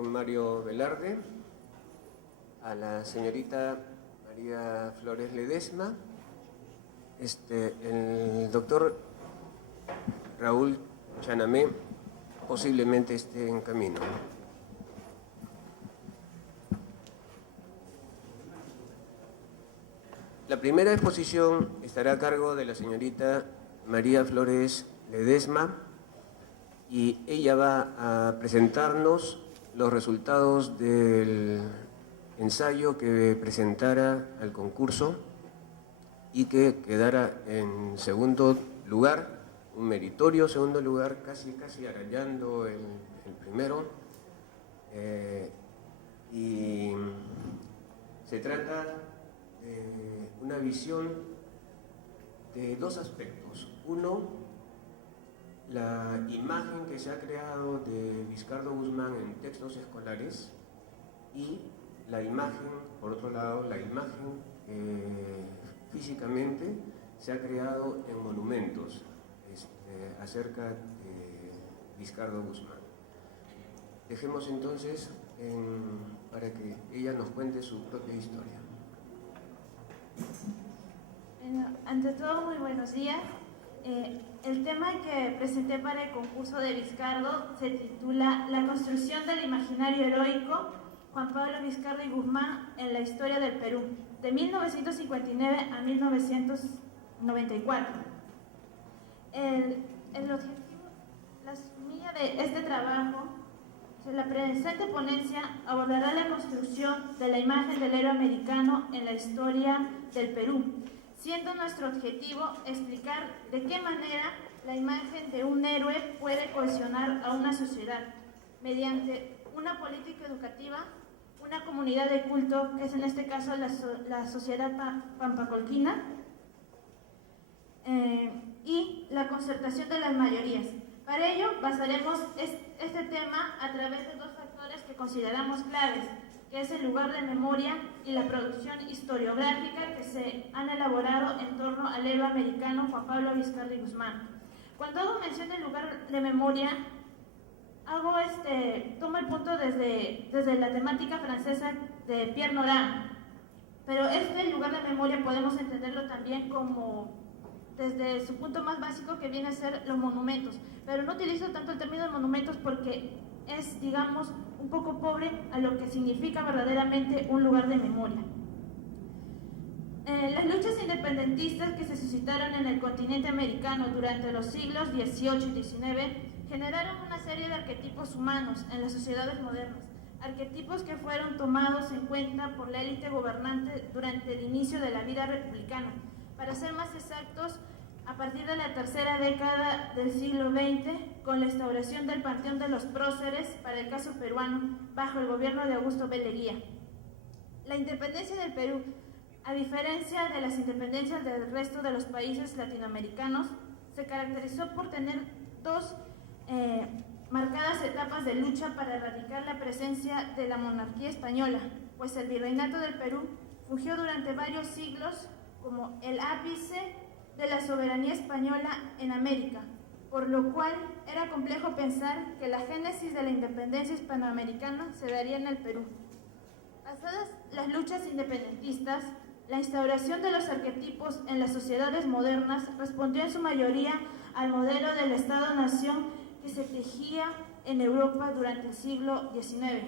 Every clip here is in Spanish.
doctor Mario Velarde, a la señorita María Flores Ledesma, el doctor Raúl Chanamé posiblemente esté en camino. La primera exposición estará a cargo de la señorita María Flores Ledesma y ella va a presentarnos los resultados del ensayo que presentara al concurso y que quedara en segundo lugar, un meritorio segundo lugar, casi arañando el primero. Y se trata de una visión de dos aspectos. Uno, la imagen que se ha creado de Vizcardo Guzmán en textos escolares y la imagen, por otro lado, la imagen que físicamente se ha creado en monumentos acerca de Vizcardo Guzmán. Dejemos entonces para que ella nos cuente su propia historia. Bueno, ante todo, muy buenos días. El tema que presenté para el concurso de Vizcardo se titula La construcción del imaginario heroico, Juan Pablo Vizcardo y Guzmán en la historia del Perú, de 1959 a 1994. El objetivo, la semilla de este trabajo, la presente ponencia abordará la construcción de la imagen del héroe americano en la historia del Perú, siendo nuestro objetivo explicar de qué manera la imagen de un héroe puede cohesionar a una sociedad mediante una política educativa, una comunidad de culto, que es en este caso la sociedad pampacolquina, y la concertación de las mayorías. Para ello basaremos este tema a través de dos factores que consideramos claves, que es el lugar de memoria y la producción historiográfica que se han elaborado en torno al héroe americano Juan Pablo Vizcardo y Guzmán. Cuando hago mención del lugar de memoria, tomo el punto desde la temática francesa de Pierre Nora, pero este lugar de memoria podemos entenderlo también como desde su punto más básico, que viene a ser los monumentos, pero no utilizo tanto el término de monumentos porque es, digamos, un poco pobre a lo que significa verdaderamente un lugar de memoria. Las luchas independentistas que se suscitaron en el continente americano durante los siglos XVIII y XIX generaron una serie de arquetipos humanos en las sociedades modernas, arquetipos que fueron tomados en cuenta por la élite gobernante durante el inicio de la vida republicana. Para ser más exactos, a partir de la tercera década del siglo XX, con la instauración del Panteón de los Próceres para el caso peruano, bajo el gobierno de Augusto B. Leguía. La independencia del Perú, a diferencia de las independencias del resto de los países latinoamericanos, se caracterizó por tener dos marcadas etapas de lucha para erradicar la presencia de la monarquía española, pues el virreinato del Perú fungió durante varios siglos como el ápice de la soberanía española en América, por lo cual era complejo pensar que la génesis de la independencia hispanoamericana se daría en el Perú. Pasadas las luchas independentistas, la instauración de los arquetipos en las sociedades modernas respondió en su mayoría al modelo del Estado-Nación que se tejía en Europa durante el siglo XIX,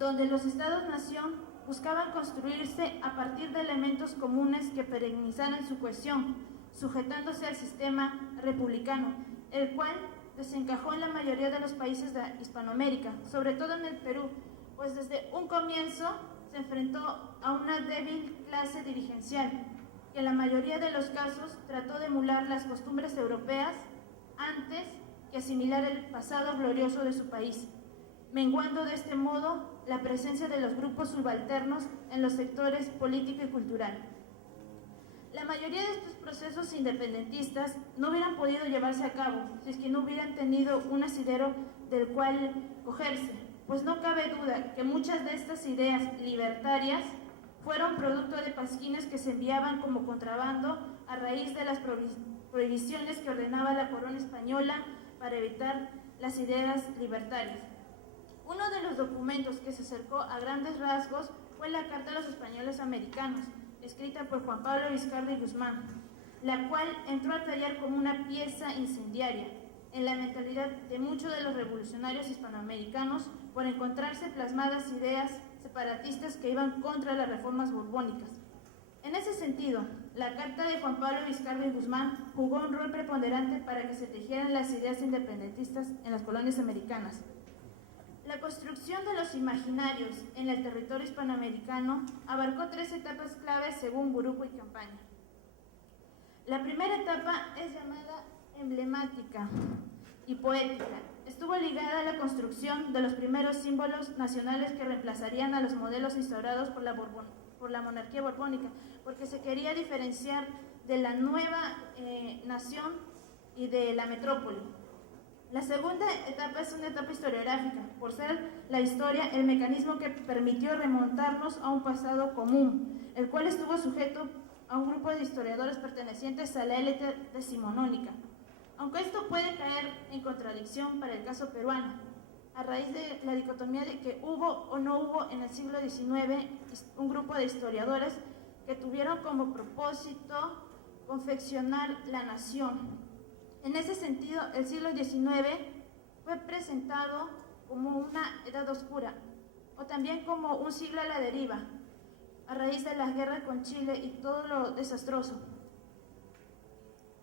donde los Estados-Nación buscaban construirse a partir de elementos comunes que perennizaran su cohesión, sujetándose al sistema republicano, el cual desencajó en la mayoría de los países de Hispanoamérica, sobre todo en el Perú, pues desde un comienzo se enfrentó a una débil clase dirigencial, que en la mayoría de los casos trató de emular las costumbres europeas antes que asimilar el pasado glorioso de su país, menguando de este modo la presencia de los grupos subalternos en los sectores político y cultural. La mayoría de estos procesos independentistas no hubieran podido llevarse a cabo si es que no hubieran tenido un asidero del cual cogerse, pues no cabe duda que muchas de estas ideas libertarias fueron producto de pasquines que se enviaban como contrabando a raíz de las prohibiciones que ordenaba la corona española para evitar las ideas libertarias. Uno de los documentos que se acercó a grandes rasgos fue la Carta a los Españoles Americanos, escrita por Juan Pablo Vizcarra y Guzmán, la cual entró a tallar como una pieza incendiaria en la mentalidad de muchos de los revolucionarios hispanoamericanos por encontrarse plasmadas ideas separatistas que iban contra las reformas borbónicas. En ese sentido, la Carta de Juan Pablo Vizcarra y Guzmán jugó un rol preponderante para que se tejieran las ideas independentistas en las colonias americanas. La construcción de los imaginarios en el territorio hispanoamericano abarcó 3 etapas claves según Buruco y Campaña. La primera etapa es llamada emblemática y poética. Estuvo ligada a la construcción de los primeros símbolos nacionales que reemplazarían a los modelos instaurados por la monarquía borbónica, porque se quería diferenciar de la nueva nación y de la metrópoli. La segunda etapa es una etapa historiográfica, por ser la historia el mecanismo que permitió remontarnos a un pasado común, el cual estuvo sujeto a un grupo de historiadores pertenecientes a la élite decimonónica. Aunque esto puede caer en contradicción para el caso peruano, a raíz de la dicotomía de que hubo o no hubo en el siglo XIX un grupo de historiadores que tuvieron como propósito confeccionar la nación. En ese sentido, el siglo XIX fue presentado como una edad oscura, o también como un siglo a la deriva, a raíz de la guerra con Chile y todo lo desastroso.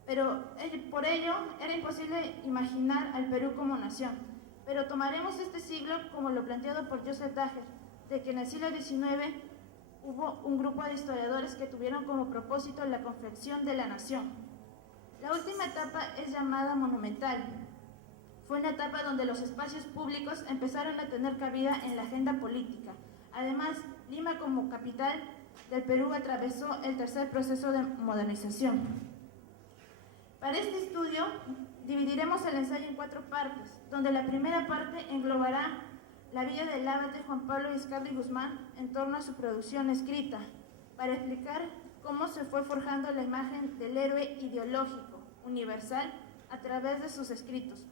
Pero por ello era imposible imaginar al Perú como nación. Pero tomaremos este siglo como lo planteado por Joseph Dager, de que en el siglo XIX hubo un grupo de historiadores que tuvieron como propósito la confección de la nación. La última etapa es llamada monumental. Fue una etapa donde los espacios públicos empezaron a tener cabida en la agenda política. Además, Lima como capital del Perú atravesó el tercer proceso de modernización. Para este estudio dividiremos el ensayo en 4 partes, donde la primera parte englobará la vida del abate Juan Pablo Vizcarra y Guzmán en torno a su producción escrita, para explicar cómo se fue forjando la imagen del héroe ideológico, universal, a través de sus escritos.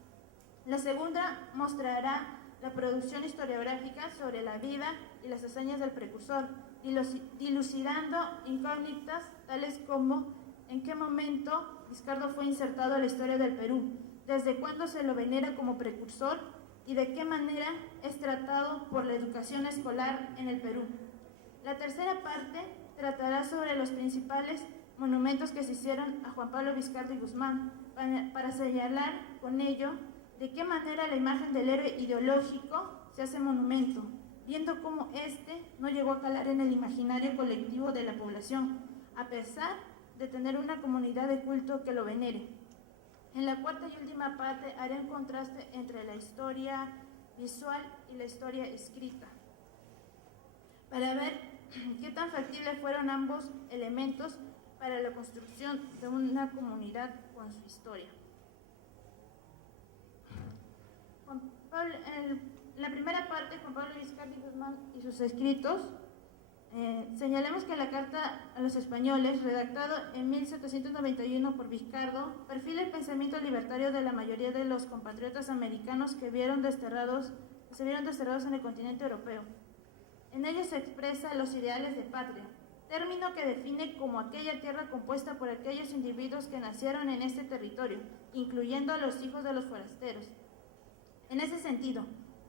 La segunda mostrará la producción historiográfica sobre la vida y las hazañas del precursor, dilucidando incógnitas tales como en qué momento Vizcarra fue insertado a la historia del Perú, desde cuándo se lo venera como precursor y de qué manera es tratado por la educación escolar en el Perú. La tercera parte tratará sobre los principales monumentos que se hicieron a Juan Pablo Vizcarra y Guzmán, para señalar con ello de qué manera la imagen del héroe ideológico se hace monumento, viendo cómo éste no llegó a calar en el imaginario colectivo de la población, a pesar de tener una comunidad de culto que lo venere. En la cuarta y última parte haré un contraste entre la historia visual y la historia escrita, para ver qué tan factibles fueron ambos elementos para la construcción de una comunidad con su historia. En la primera parte, Juan Pablo Vizcarra y Guzmán y sus escritos, señalemos que la Carta a los Españoles, redactado en 1791 por Vizcarra, perfila el pensamiento libertario de la mayoría de los compatriotas americanos que se vieron desterrados en el continente europeo. En ellos se expresan los ideales de patria, término que define como aquella tierra compuesta por aquellos individuos que nacieron en este territorio, incluyendo a los hijos de los forasteros. En ese sentido,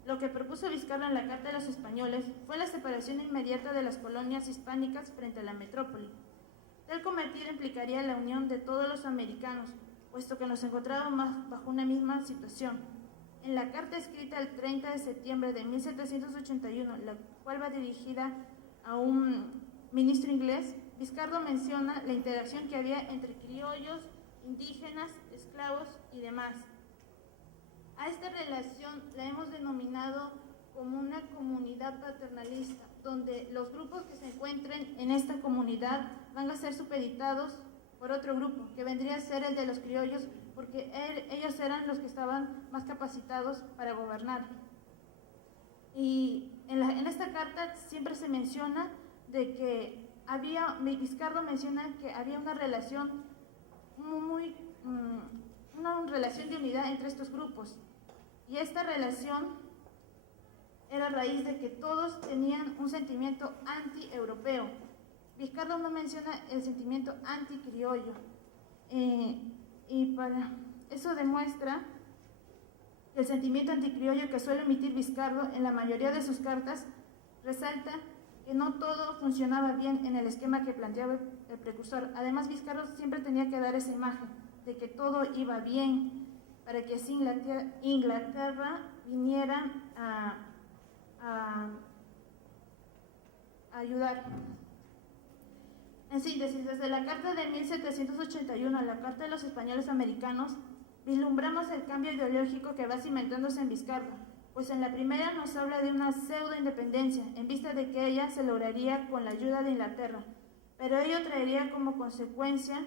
lo que propuso Vizcarra en la Carta de los Españoles fue la separación inmediata de las colonias hispánicas frente a la metrópoli. Tal convertir implicaría la unión de todos los americanos, puesto que nos encontrábamos bajo una misma situación. En la carta escrita el 30 de septiembre de 1781, la cual va dirigida a un ministro inglés, Vizcarra menciona la interacción que había entre criollos, indígenas, esclavos y demás. A esta relación la hemos denominado como una comunidad paternalista, donde los grupos que se encuentren en esta comunidad van a ser supeditados por otro grupo, que vendría a ser el de los criollos, porque ellos eran los que estaban más capacitados para gobernar. Y en esta carta siempre se menciona de que Vizcarra menciona que había una relación una relación de unidad entre estos grupos. Y esta relación era a raíz de que todos tenían un sentimiento anti-europeo. Vizcardo no menciona el sentimiento anti-criollo, y para eso demuestra el sentimiento anticriollo que suele emitir Vizcardo en la mayoría de sus cartas resalta que no todo funcionaba bien en el esquema que planteaba el precursor. Además, Vizcardo siempre tenía que dar esa imagen de que todo iba bien para que así Inglaterra viniera a ayudar. En síntesis, desde la Carta de 1781 a la Carta de los Españoles Americanos, vislumbramos el cambio ideológico que va cimentándose en Vizcardo, pues en la primera nos habla de una pseudo-independencia, en vista de que ella se lograría con la ayuda de Inglaterra, pero ello traería como consecuencia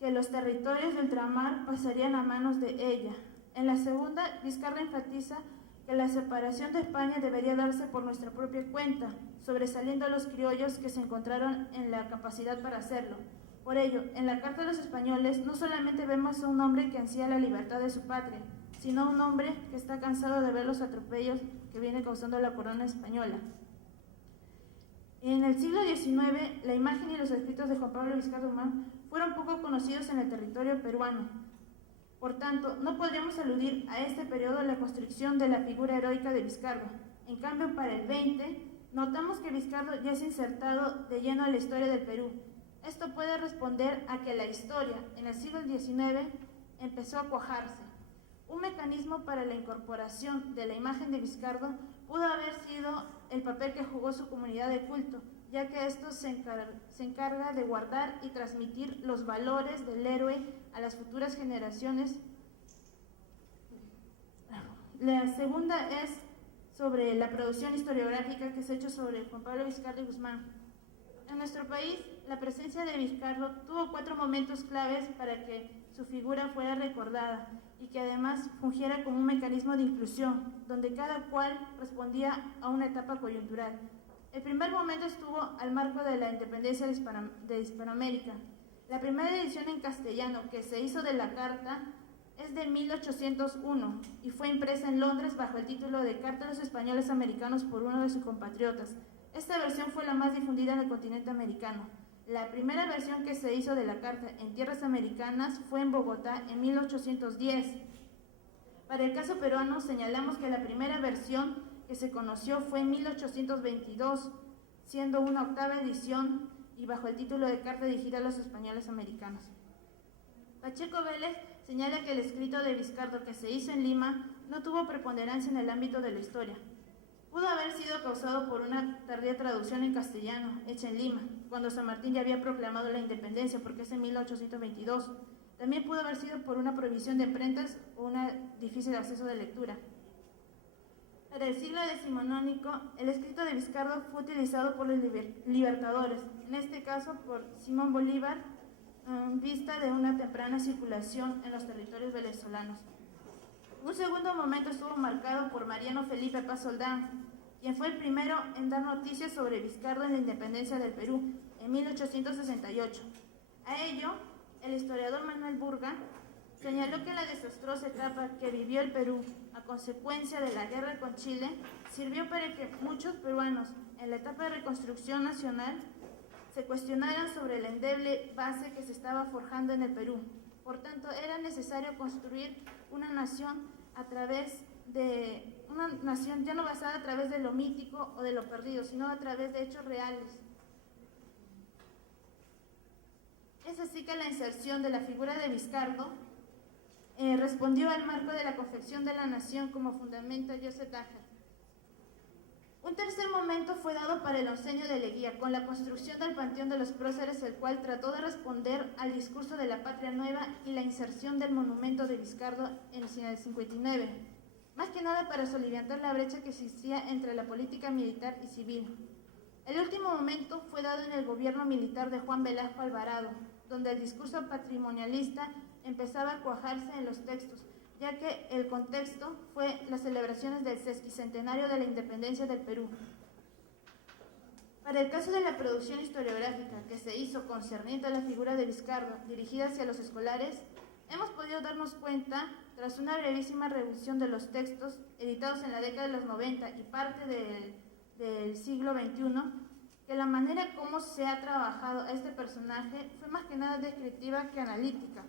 que los territorios de ultramar pasarían a manos de ella. En la segunda, Vizcardo enfatiza que la separación de España debería darse por nuestra propia cuenta, sobresaliendo a los criollos que se encontraron en la capacidad para hacerlo. Por ello, en la Carta de los Españoles no solamente vemos a un hombre que ansía la libertad de su patria, sino un hombre que está cansado de ver los atropellos que viene causando la corona española. En el siglo XIX, la imagen y los escritos de Juan Pablo Vizcardo Humán fueron poco conocidos en el territorio peruano. Por tanto, no podríamos aludir a este periodo la construcción de la figura heroica de Vizcardo. En cambio, para el 20, notamos que Vizcardo ya se ha insertado de lleno en la historia del Perú. Esto puede responder a que la historia en el siglo XIX empezó a cuajarse. Un mecanismo para la incorporación de la imagen de Vizcardo pudo haber sido el papel que jugó su comunidad de culto, ya que esto se encarga de guardar y transmitir los valores del héroe a las futuras generaciones. La segunda es sobre la producción historiográfica que se ha hecho sobre Juan Pablo Vizcardo y Guzmán. En nuestro país, la presencia de Vizcardo tuvo 4 momentos claves para que su figura fuera recordada y que además fungiera como un mecanismo de inclusión, donde cada cual respondía a una etapa coyuntural. El primer momento estuvo al marco de la independencia de Hispanoamérica. La primera edición en castellano que se hizo de la carta es de 1801 y fue impresa en Londres bajo el título de Carta a los Españoles Americanos por uno de sus compatriotas. Esta versión fue la más difundida en el continente americano. La primera versión que se hizo de la carta en tierras americanas fue en Bogotá en 1810. Para el caso peruano señalamos que la primera versión que se conoció fue en 1822, siendo una 8ª edición y bajo el título de Carta dirigida a los españoles americanos. Pacheco Vélez señala que el escrito de Vizcardo que se hizo en Lima no tuvo preponderancia en el ámbito de la historia. Pudo haber sido causado por una tardía traducción en castellano, hecha en Lima, cuando San Martín ya había proclamado la independencia, porque es en 1822. También pudo haber sido por una prohibición de imprentas o una difícil acceso de lectura. Para el siglo decimonónico, el escrito de Vizcardo fue utilizado por los libertadores, en este caso por Simón Bolívar, en vista de una temprana circulación en los territorios venezolanos. Un segundo momento estuvo marcado por Mariano Felipe Paz Soldán, quien fue el primero en dar noticias sobre Vizcardo en la independencia del Perú en 1868. A ello, el historiador Manuel Burga señaló que la desastrosa etapa que vivió el Perú a consecuencia de la guerra con Chile sirvió para que muchos peruanos en la etapa de reconstrucción nacional se cuestionaran sobre la endeble base que se estaba forjando en el Perú. Por tanto, era necesario construir una nación ya no basada a través de lo mítico o de lo perdido, sino a través de hechos reales. Es así que la inserción de la figura de Vizcardo respondió al marco de la confección de la nación como fundamenta Joseph Dacher. Un tercer momento fue dado para el oncenio de Leguía, con la construcción del Panteón de los Próceres, el cual trató de responder al discurso de la Patria Nueva y la inserción del monumento de Vizcardo en el 59, más que nada para soliviantar la brecha que existía entre la política militar y civil. El último momento fue dado en el gobierno militar de Juan Velasco Alvarado, donde el discurso patrimonialista empezaba a cuajarse en los textos, ya que el contexto fue las celebraciones del sesquicentenario de la independencia del Perú. Para el caso de la producción historiográfica que se hizo concerniente a la figura de Vizcardo, dirigida hacia los escolares, Hemos podido darnos cuenta, tras una brevísima revisión de los textos editados en la década de los 90 y parte del siglo XXI, que la manera como se ha trabajado a este personaje fue más que nada descriptiva que analítica.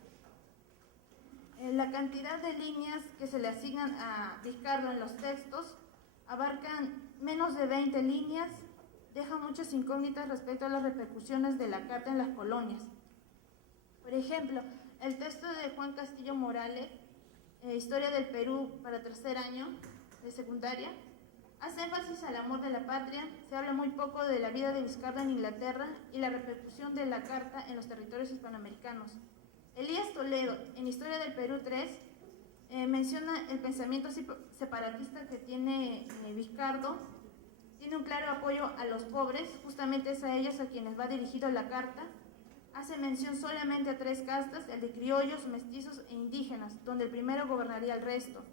La cantidad de líneas que se le asignan a Vizcardo en los textos abarcan menos de 20 líneas, deja muchas incógnitas respecto a las repercusiones de la carta en las colonias. Por ejemplo, el texto de Juan Castillo Morales, Historia del Perú para tercer año de secundaria, hace énfasis al amor de la patria, se habla muy poco de la vida de Vizcardo en Inglaterra y la repercusión de la carta en los territorios hispanoamericanos. Elías Toledo, en Historia del Perú 3, menciona el pensamiento separatista que tiene Vizcardo. Tiene un claro apoyo a los pobres, justamente es a ellos a quienes va dirigido la carta. Hace mención solamente a 3 castas, el de criollos, mestizos e indígenas, donde el primero gobernaría el resto.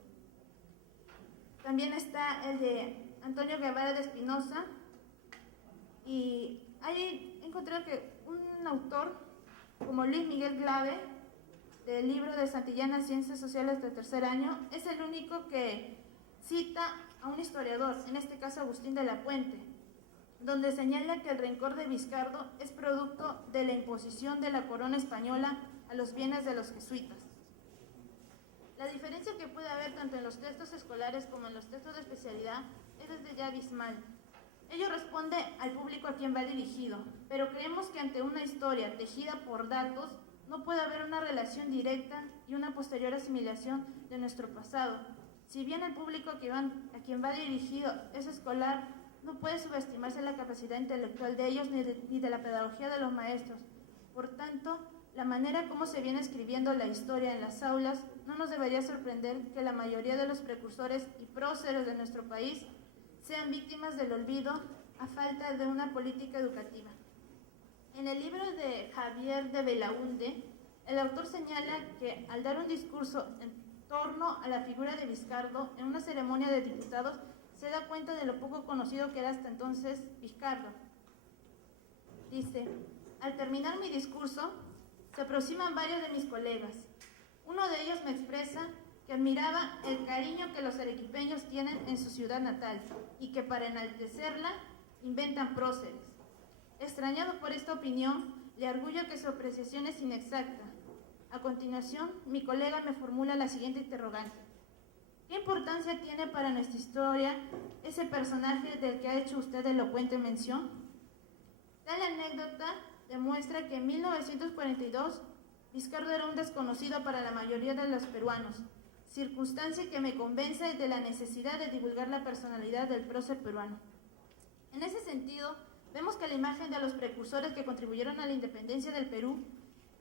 También está el de Antonio Guevara de Espinosa, y ahí encontré que un autor como Luis Miguel Glave, del libro de Santillana Ciencias Sociales de tercer año, es el único que cita a un historiador, en este caso Agustín de la Puente, donde señala que el rencor de Vizcardo es producto de la imposición de la corona española a los bienes de los jesuitas. La diferencia que puede haber tanto en los textos escolares como en los textos de especialidad es desde ya abismal. Ello responde al público a quien va dirigido, pero creemos que ante una historia tejida por datos no puede haber una relación directa y una posterior asimilación de nuestro pasado. Si bien el público a quien va dirigido es escolar, no puede subestimarse la capacidad intelectual de ellos ni de la pedagogía de los maestros. Por tanto, la manera como se viene escribiendo la historia en las aulas no nos debería sorprender que la mayoría de los precursores y próceres de nuestro país sean víctimas del olvido a falta de una política educativa. En el libro de Javier de Belaúnde, el autor señala que al dar un discurso en torno a la figura de Vizcardo en una ceremonia de diputados, se da cuenta de lo poco conocido que era hasta entonces Vizcardo. Dice: al terminar mi discurso, se aproximan varios de mis colegas. Uno de ellos me expresa que admiraba el cariño que los arequipeños tienen en su ciudad natal y que para enaltecerla inventan próceres. Extrañado por esta opinión, le arguyo que su apreciación es inexacta. A continuación, mi colega me formula la siguiente interrogante: ¿qué importancia tiene para nuestra historia ese personaje del que ha hecho usted elocuente mención? Tal anécdota demuestra que en 1942 Vizcardo era un desconocido para la mayoría de los peruanos, circunstancia que me convence de la necesidad de divulgar la personalidad del prócer peruano. En ese sentido, vemos que la imagen de los precursores que contribuyeron a la independencia del Perú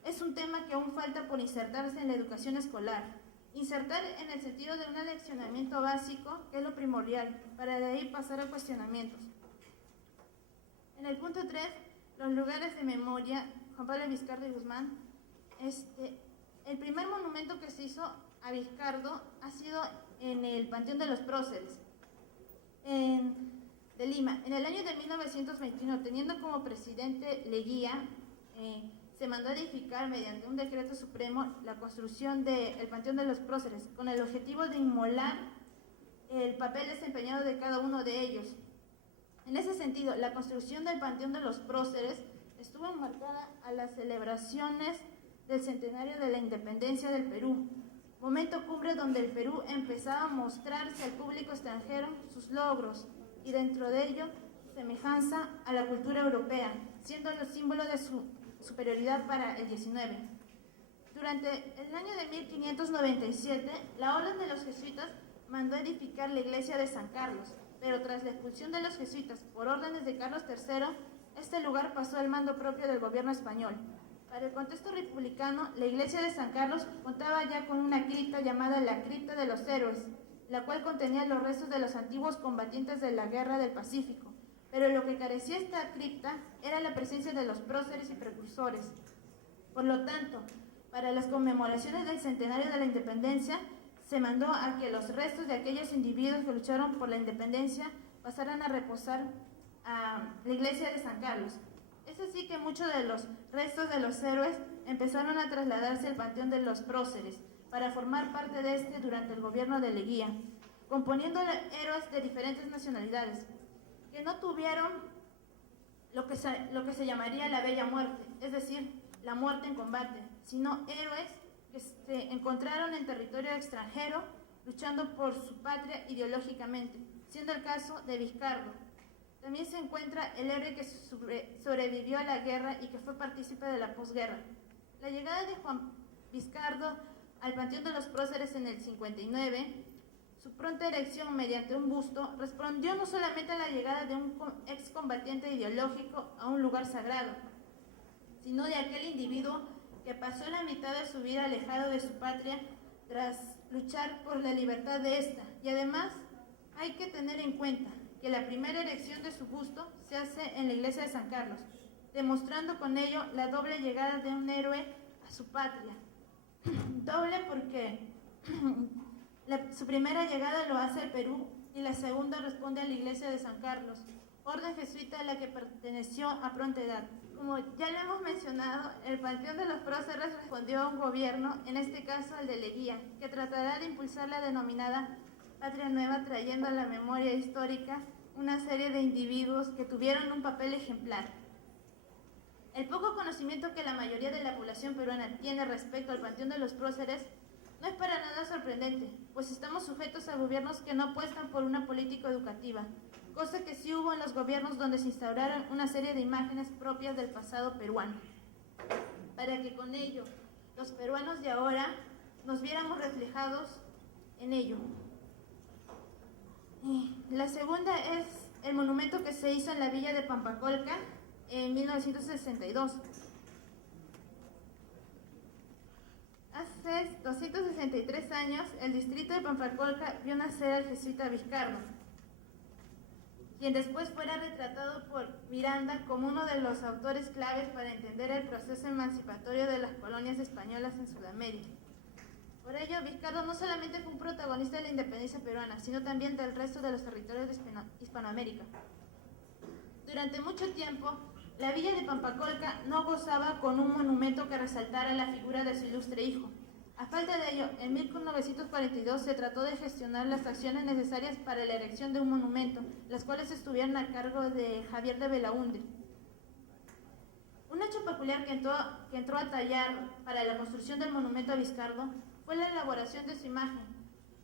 es un tema que aún falta por insertarse en la educación escolar. Insertar en el sentido de un aleccionamiento básico, que es lo primordial, para de ahí pasar a cuestionamientos. En el punto 3, los lugares de memoria, Juan Pablo Vizcardo y Guzmán, el primer monumento que se hizo a Vizcardo ha sido en el Panteón de los Próceres, de Lima. En el año de 1921, teniendo como presidente Leguía, se mandó a edificar mediante un decreto supremo la construcción del Panteón de los Próceres, con el objetivo de inmolar el papel desempeñado de cada uno de ellos. En ese sentido, la construcción del Panteón de los Próceres estuvo enmarcada a las celebraciones del centenario de la independencia del Perú, momento cumbre donde el Perú empezaba a mostrarse al público extranjero sus logros y dentro de ello semejanza a la cultura europea, siendo el símbolo de su superioridad para el 19. Durante el año de 1597, la orden de los jesuitas mandó edificar la iglesia de San Carlos, pero tras la expulsión de los jesuitas por órdenes de Carlos III, este lugar pasó al mando propio del gobierno español. Para el contexto republicano, la iglesia de San Carlos contaba ya con una cripta llamada la Cripta de los Héroes, la cual contenía los restos de los antiguos combatientes de la Guerra del Pacífico. Pero lo que carecía esta cripta era la presencia de los próceres y precursores. Por lo tanto, para las conmemoraciones del centenario de la independencia, se mandó a que los restos de aquellos individuos que lucharon por la independencia pasaran a reposar a la iglesia de San Carlos. Es así que muchos de los restos de los héroes empezaron a trasladarse al Panteón de los Próceres para formar parte de este durante el gobierno de Leguía, componiendo héroes de diferentes nacionalidades, que no tuvieron lo que se llamaría la bella muerte, es decir, la muerte en combate, sino héroes que se encontraron en territorio extranjero luchando por su patria ideológicamente, siendo el caso de Vizcardo. También se encuentra el héroe que sobrevivió a la guerra y que fue partícipe de la posguerra. La llegada de Juan Vizcardo al Panteón de los Próceres en el 59, su pronta erección mediante un busto, respondió no solamente a la llegada de un excombatiente ideológico a un lugar sagrado, sino de aquel individuo que pasó la mitad de su vida alejado de su patria tras luchar por la libertad de ésta. Y además hay que tener en cuenta que la primera erección de su busto se hace en la iglesia de San Carlos, demostrando con ello la doble llegada de un héroe a su patria. Doble porque su primera llegada lo hace al Perú y la segunda responde a la iglesia de San Carlos, orden jesuita a la que perteneció a pronta edad. Como ya lo hemos mencionado, el Panteón de los Próceres respondió a un gobierno, en este caso el de Leguía, que tratará de impulsar la denominada Patria Nueva, trayendo a la memoria histórica una serie de individuos que tuvieron un papel ejemplar. El poco conocimiento que la mayoría de la población peruana tiene respecto al Panteón de los Próceres no es para nada sorprendente, pues estamos sujetos a gobiernos que no apuestan por una política educativa, cosa que sí hubo en los gobiernos donde se instauraron una serie de imágenes propias del pasado peruano, para que con ello los peruanos de ahora nos viéramos reflejados en ello. La segunda es el monumento que se hizo en la villa de Pampacolca en 1962. Hace 263 años, el distrito de Pampacolca vio nacer al jesuita Vizcardo, quien después fuera retratado por Miranda como uno de los autores claves para entender el proceso emancipatorio de las colonias españolas en Sudamérica. Por ello, Vizcardo no solamente fue un protagonista de la independencia peruana, sino también del resto de los territorios de Hispanoamérica. Durante mucho tiempo, la villa de Pampacolca no gozaba con un monumento que resaltara la figura de su ilustre hijo. A falta de ello, en 1942 se trató de gestionar las acciones necesarias para la erección de un monumento, las cuales estuvieron a cargo de Javier de Belaúnde. Un hecho peculiar que entró a tallar para la construcción del monumento a Vizcardo fue la elaboración de su imagen,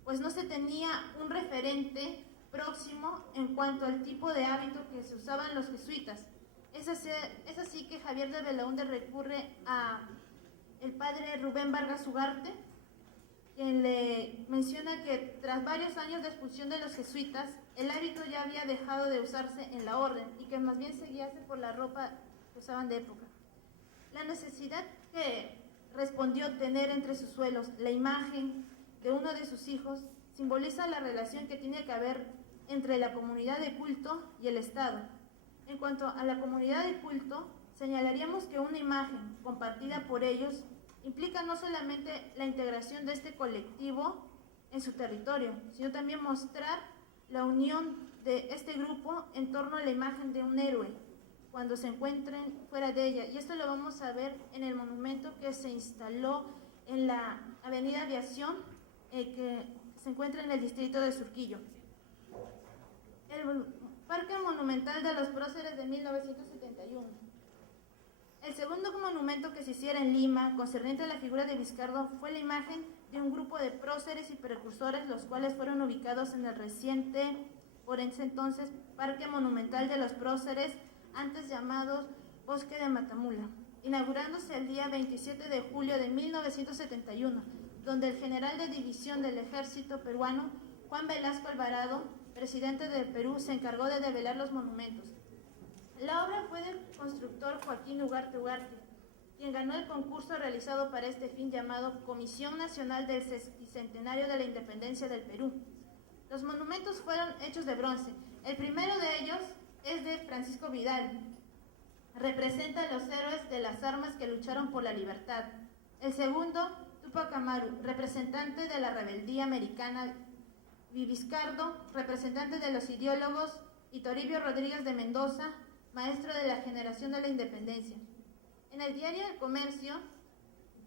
pues no se tenía un referente próximo en cuanto al tipo de hábito que se usaban los jesuitas. Es así que Javier de Belaúnde recurre a el padre Rubén Vargas Ugarte, quien le menciona que tras varios años de expulsión de los jesuitas, el hábito ya había dejado de usarse en la orden y que más bien se guiase por la ropa que usaban de época. La necesidad que respondió tener entre sus suelos la imagen de uno de sus hijos simboliza la relación que tiene que haber entre la comunidad de culto y el Estado. En cuanto a la comunidad de culto, señalaríamos que una imagen compartida por ellos implica no solamente la integración de este colectivo en su territorio, sino también mostrar la unión de este grupo en torno a la imagen de un héroe cuando se encuentren fuera de ella. Y esto lo vamos a ver en el monumento que se instaló en la avenida Aviación, que se encuentra en el distrito de Surquillo. El Parque Monumental de los Próceres de 1971. El segundo monumento que se hiciera en Lima, concerniente a la figura de Vizcardo, fue la imagen de un grupo de próceres y precursores, los cuales fueron ubicados en el reciente, por ese entonces, Parque Monumental de los Próceres, antes llamado Bosque de Matamula, inaugurándose el día 27 de julio de 1971, donde el general de división del ejército peruano, Juan Velasco Alvarado, presidente del Perú, se encargó de develar los monumentos. La obra fue del constructor Joaquín Ugarte Ugarte, quien ganó el concurso realizado para este fin llamado Comisión Nacional del Sesquicentenario de la Independencia del Perú. Los monumentos fueron hechos de bronce. El primero de ellos es de Francisco Vidal. Representa a los héroes de las armas que lucharon por la libertad. El segundo, Tupac Amaru, representante de la rebeldía americana. Vizcardo, representante de los ideólogos, y Toribio Rodríguez de Mendoza, maestro de la generación de la independencia. En el diario El Comercio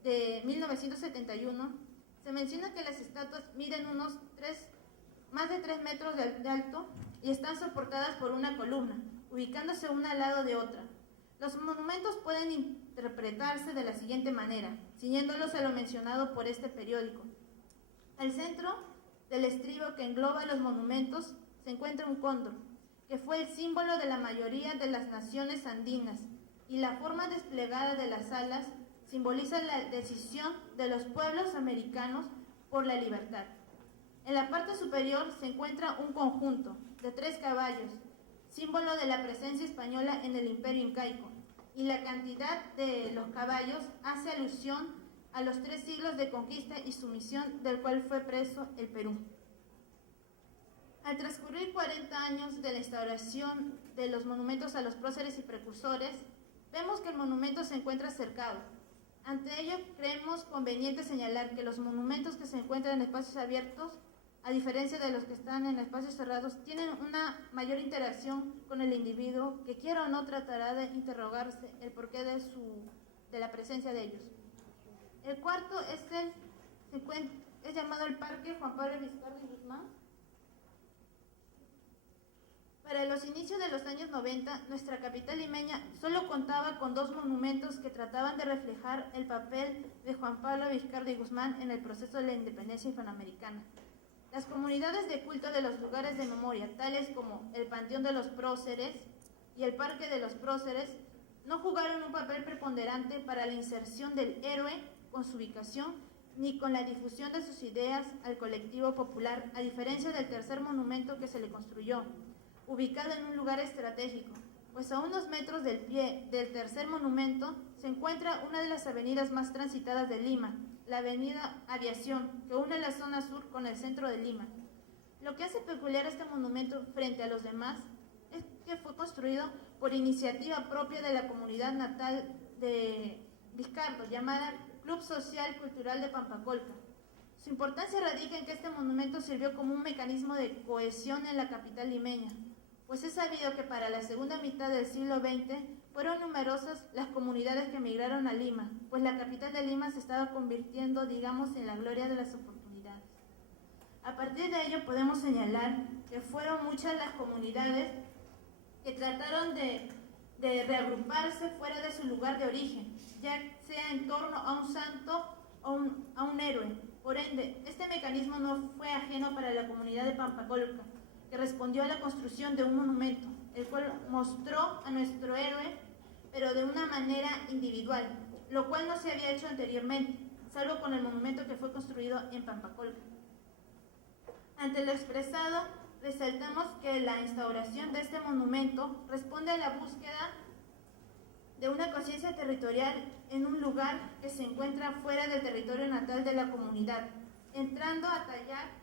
de 1971, se menciona que las estatuas miden más de 3 metros de alto y están soportadas por una columna, ubicándose una al lado de otra. Los monumentos pueden interpretarse de la siguiente manera, ciñéndolos a lo mencionado por este periódico. Al centro del estribo que engloba los monumentos se encuentra un cóndor, que fue el símbolo de la mayoría de las naciones andinas, y la forma desplegada de las alas simboliza la decisión de los pueblos americanos por la libertad. En la parte superior se encuentra un conjunto de 3 caballos, símbolo de la presencia española en el Imperio Incaico, y la cantidad de los caballos hace alusión a los 3 siglos de conquista y sumisión del cual fue preso el Perú. Al transcurrir 40 años de la instauración de los monumentos a los próceres y precursores, vemos que el monumento se encuentra cercado. Ante ello, creemos conveniente señalar que los monumentos que se encuentran en espacios abiertos, a diferencia de los que están en espacios cerrados, tienen una mayor interacción con el individuo que quiera o no tratará de interrogarse el porqué de la presencia de ellos. El cuarto es llamado el Parque Juan Pablo Vizcarra y Guzmán. Para los inicios de los años 90, nuestra capital limeña solo contaba con 2 monumentos que trataban de reflejar el papel de Juan Pablo Vizcarra y Guzmán en el proceso de la independencia hispanoamericana. Las comunidades de culto de los lugares de memoria, tales como el Panteón de los Próceres y el Parque de los Próceres, no jugaron un papel preponderante para la inserción del héroe con su ubicación ni con la difusión de sus ideas al colectivo popular, a diferencia del tercer monumento que se le construyó, ubicado en un lugar estratégico, pues a unos metros del pie del tercer monumento se encuentra una de las avenidas más transitadas de Lima, la avenida Aviación, que une la zona sur con el centro de Lima. Lo que hace peculiar este monumento frente a los demás es que fue construido por iniciativa propia de la comunidad natal de Vizcarra, llamada Club Social Cultural de Pampacolca. Su importancia radica en que este monumento sirvió como un mecanismo de cohesión en la capital limeña, pues es sabido que para la segunda mitad del siglo XX fueron numerosas las comunidades que emigraron a Lima, pues la capital de Lima se estaba convirtiendo, digamos, en la gloria de las oportunidades. A partir de ello podemos señalar que fueron muchas las comunidades que trataron de reagruparse fuera de su lugar de origen, ya sea en torno a un santo o a un héroe. Por ende, este mecanismo no fue ajeno para la comunidad de Pampacolca, que respondió a la construcción de un monumento, el cual mostró a nuestro héroe, pero de una manera individual, lo cual no se había hecho anteriormente, salvo con el monumento que fue construido en Pampacolca. Ante lo expresado, resaltamos que la instauración de este monumento responde a la búsqueda de una conciencia territorial en un lugar que se encuentra fuera del territorio natal de la comunidad, entrando a tallar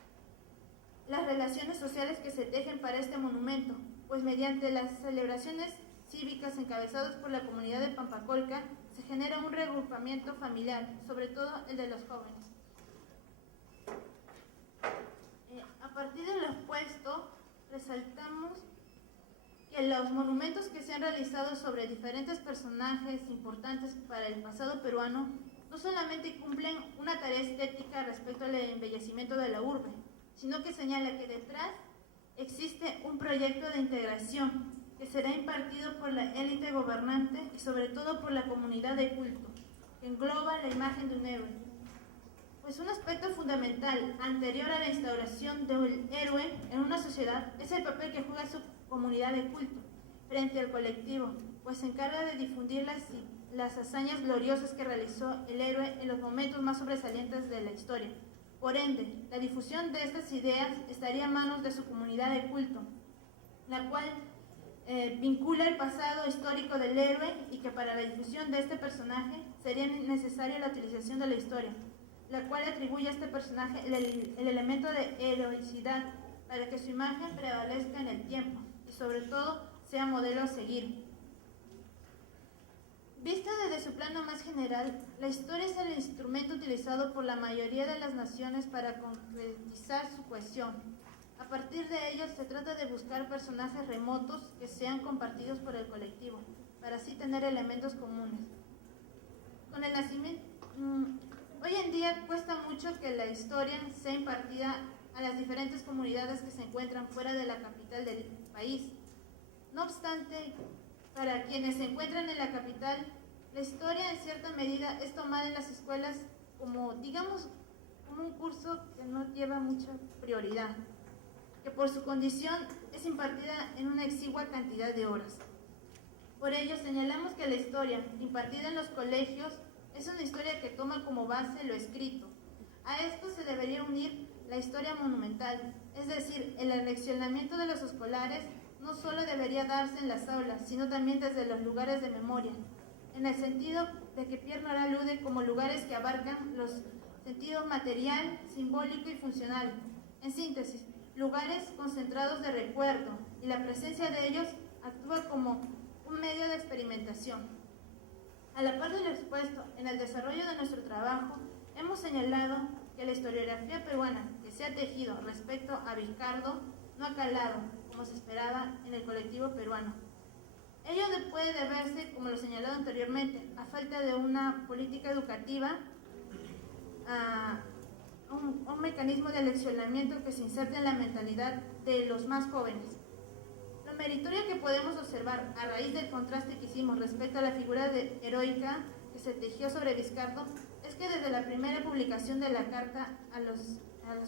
las relaciones sociales que se tejen para este monumento, pues mediante las celebraciones cívicas encabezadas por la comunidad de Pampacolca se genera un reagrupamiento familiar, sobre todo el de los jóvenes. A partir de lo expuesto, resaltamos que los monumentos que se han realizado sobre diferentes personajes importantes para el pasado peruano no solamente cumplen una tarea estética respecto al embellecimiento de la urbe, sino que señala que detrás existe un proyecto de integración que será impartido por la élite gobernante y sobre todo por la comunidad de culto, que engloba la imagen de un héroe. Pues un aspecto fundamental anterior a la instauración del héroe en una sociedad es el papel que juega su comunidad de culto frente al colectivo, pues se encarga de difundir las hazañas gloriosas que realizó el héroe en los momentos más sobresalientes de la historia. Por ende, la difusión de estas ideas estaría en manos de su comunidad de culto, la cual vincula el pasado histórico del héroe y que para la difusión de este personaje sería necesaria la utilización de la historia, la cual atribuye a este personaje el elemento de heroicidad para que su imagen prevalezca en el tiempo y sobre todo sea modelo a seguir. Vista desde su plano más general, la historia es el instrumento utilizado por la mayoría de las naciones para concretizar su cohesión. A partir de ello, se trata de buscar personajes remotos que sean compartidos por el colectivo, para así tener elementos comunes. Con el Hoy en día cuesta mucho que la historia sea impartida a las diferentes comunidades que se encuentran fuera de la capital del país. No obstante, para quienes se encuentran en la capital, la historia en cierta medida es tomada en las escuelas como, digamos, como un curso que no lleva mucha prioridad, que por su condición es impartida en una exigua cantidad de horas. Por ello, señalamos que la historia impartida en los colegios es una historia que toma como base lo escrito. A esto se debería unir la historia monumental, es decir, el aleccionamiento de los escolares no solo debería darse en las aulas, sino también desde los lugares de memoria, en el sentido de que Pierre Nora alude como lugares que abarcan los sentidos material, simbólico y funcional. En síntesis, lugares concentrados de recuerdo, y la presencia de ellos actúa como un medio de experimentación. A la par de lo expuesto en el desarrollo de nuestro trabajo, hemos señalado que la historiografía peruana que se ha tejido respecto a Vizcardo no ha calado, como se esperaba, en el colectivo peruano. Ello puede deberse, como lo señalado anteriormente, a falta de una política educativa, a un mecanismo de aleccionamiento que se inserte en la mentalidad de los más jóvenes. Lo meritorio que podemos observar a raíz del contraste que hicimos respecto a la figura heroica que se tejió sobre Vizcardo es que desde la primera publicación de la carta a los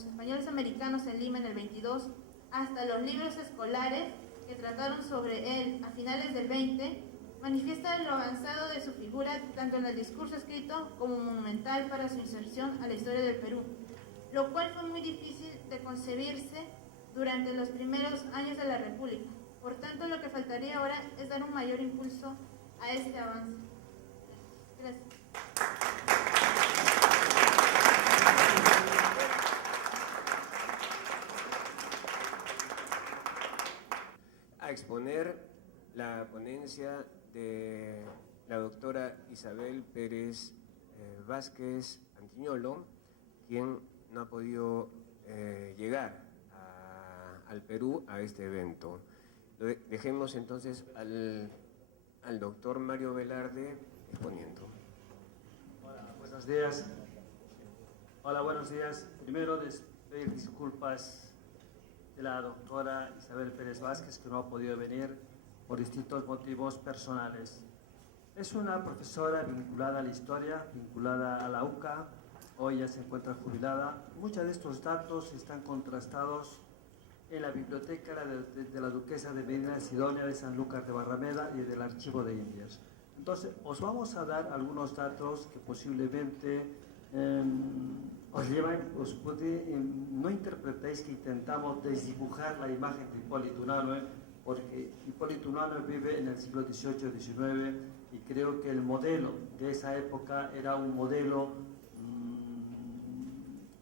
españoles americanos en Lima en el 22 hasta los libros escolares que trataron sobre él a finales del 20, manifiesta lo avanzado de su figura tanto en el discurso escrito como monumental para su inserción a la historia del Perú, lo cual fue muy difícil de concebirse durante los primeros años de la República. Por tanto, lo que faltaría ahora es dar un mayor impulso a este avance. Gracias. A exponer la ponencia de la doctora Isabel Pérez Vázquez Antiñolo, quien no ha podido llegar al Perú a este evento. Dejemos entonces al doctor Mario Velarde exponiendo. Hola, buenos días. Hola, buenos días. Primero, pedir disculpas de la doctora Isabel Pérez Vázquez, que no ha podido venir por distintos motivos personales. Es una profesora vinculada a la historia, vinculada a la UCA, hoy ya se encuentra jubilada. Muchos de estos datos están contrastados en la biblioteca de la Duquesa de Medina Sidonia de Sanlúcar de Barrameda y del Archivo de Indias. Entonces, os vamos a dar algunos datos que posiblemente os llevan, no interpretéis que intentamos desdibujar la imagen de Hipólito Unanue, porque Hipólito Unanue vive en el siglo XVIII-XIX y creo que el modelo de esa época era un modelo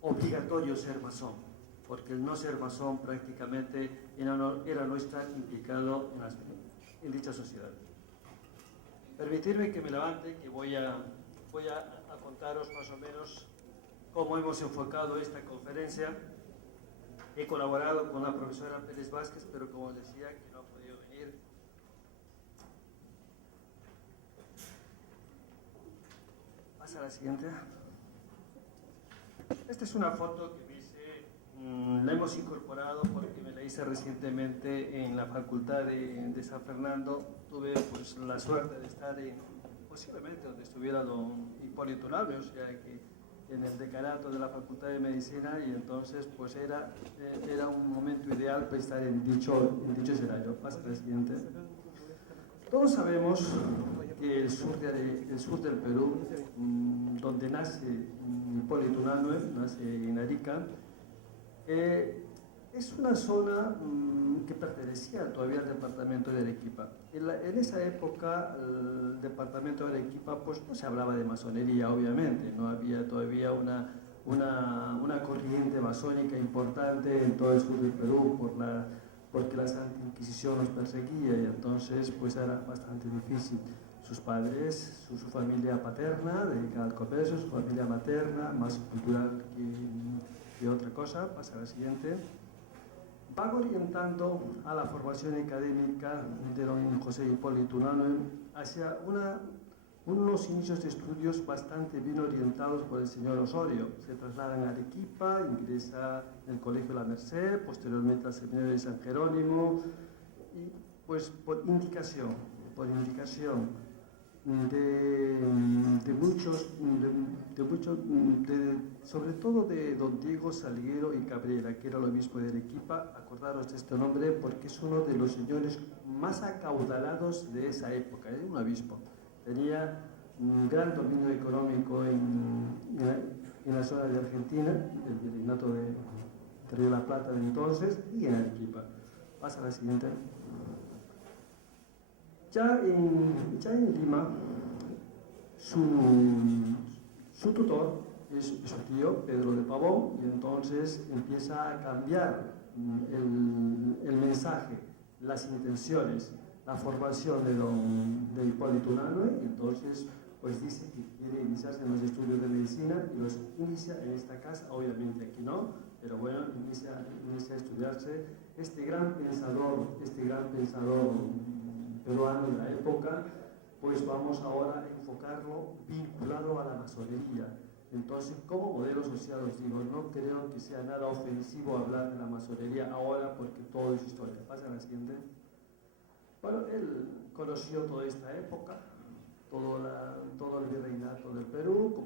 obligatorio ser masón, porque el no ser masón prácticamente era no estar implicado en dicha sociedad. Permitidme que me levante, que voy a contaros más o menos cómo hemos enfocado esta conferencia. He colaborado con la profesora Pérez Vázquez, pero como decía, que no ha podido venir. Pasa a la siguiente. Esta es una foto que la hemos incorporado porque me la hice recientemente en la Facultad de San Fernando. Tuve pues la suerte de estar posiblemente donde estuviera don Hipólito Unanue, o sea que en el decanato de la Facultad de Medicina, y entonces pues era un momento ideal para estar en dicho escenario. Pasa al siguiente. Todos sabemos que el sur del Perú, donde nace Hipólito Unanue, nace en Arica, es una zona que pertenecía todavía al departamento de Arequipa. En esa época, el departamento de Arequipa pues, no se hablaba de masonería, obviamente, no había todavía una corriente masónica importante en todo el sur del Perú porque la Santa Inquisición los perseguía y entonces pues, era bastante difícil. Sus padres, su familia paterna, dedicada al comercio, su familia materna, más cultural que otra cosa. Pasa a la siguiente. Van orientando a la formación académica de don José Hipólito Unanue hacia unos inicios de estudios bastante bien orientados por el señor Osorio. Se trasladan a Arequipa, ingresa en el Colegio La Merced, posteriormente al Seminario de San Jerónimo, y pues por indicación sobre todo de don Diego Salguero y Cabrera, que era el obispo de Arequipa. Acordaros de este nombre porque es uno de los señores más acaudalados de esa época, un obispo. Tenía un gran dominio económico en la zona de Argentina, el virreinato de Río de la Plata de entonces, y en Arequipa. Pasa a la siguiente. Ya en Lima, su tutor es su tío, Pedro de Pavón, y entonces empieza a cambiar el mensaje, las intenciones, la formación de Hipólito Unanue, y entonces pues dice que quiere iniciarse en los estudios de medicina y los inicia en esta casa, obviamente aquí no, pero bueno, inicia a estudiarse este gran pensador peruano de la época. Pues vamos ahora a enfocarlo vinculado a la masonería. Entonces, como modelo social os digo, no creo que sea nada ofensivo hablar de la masonería ahora porque todo es historia. Pasa a la siguiente. Bueno, él conoció toda esta época, todo el virreinato del Perú,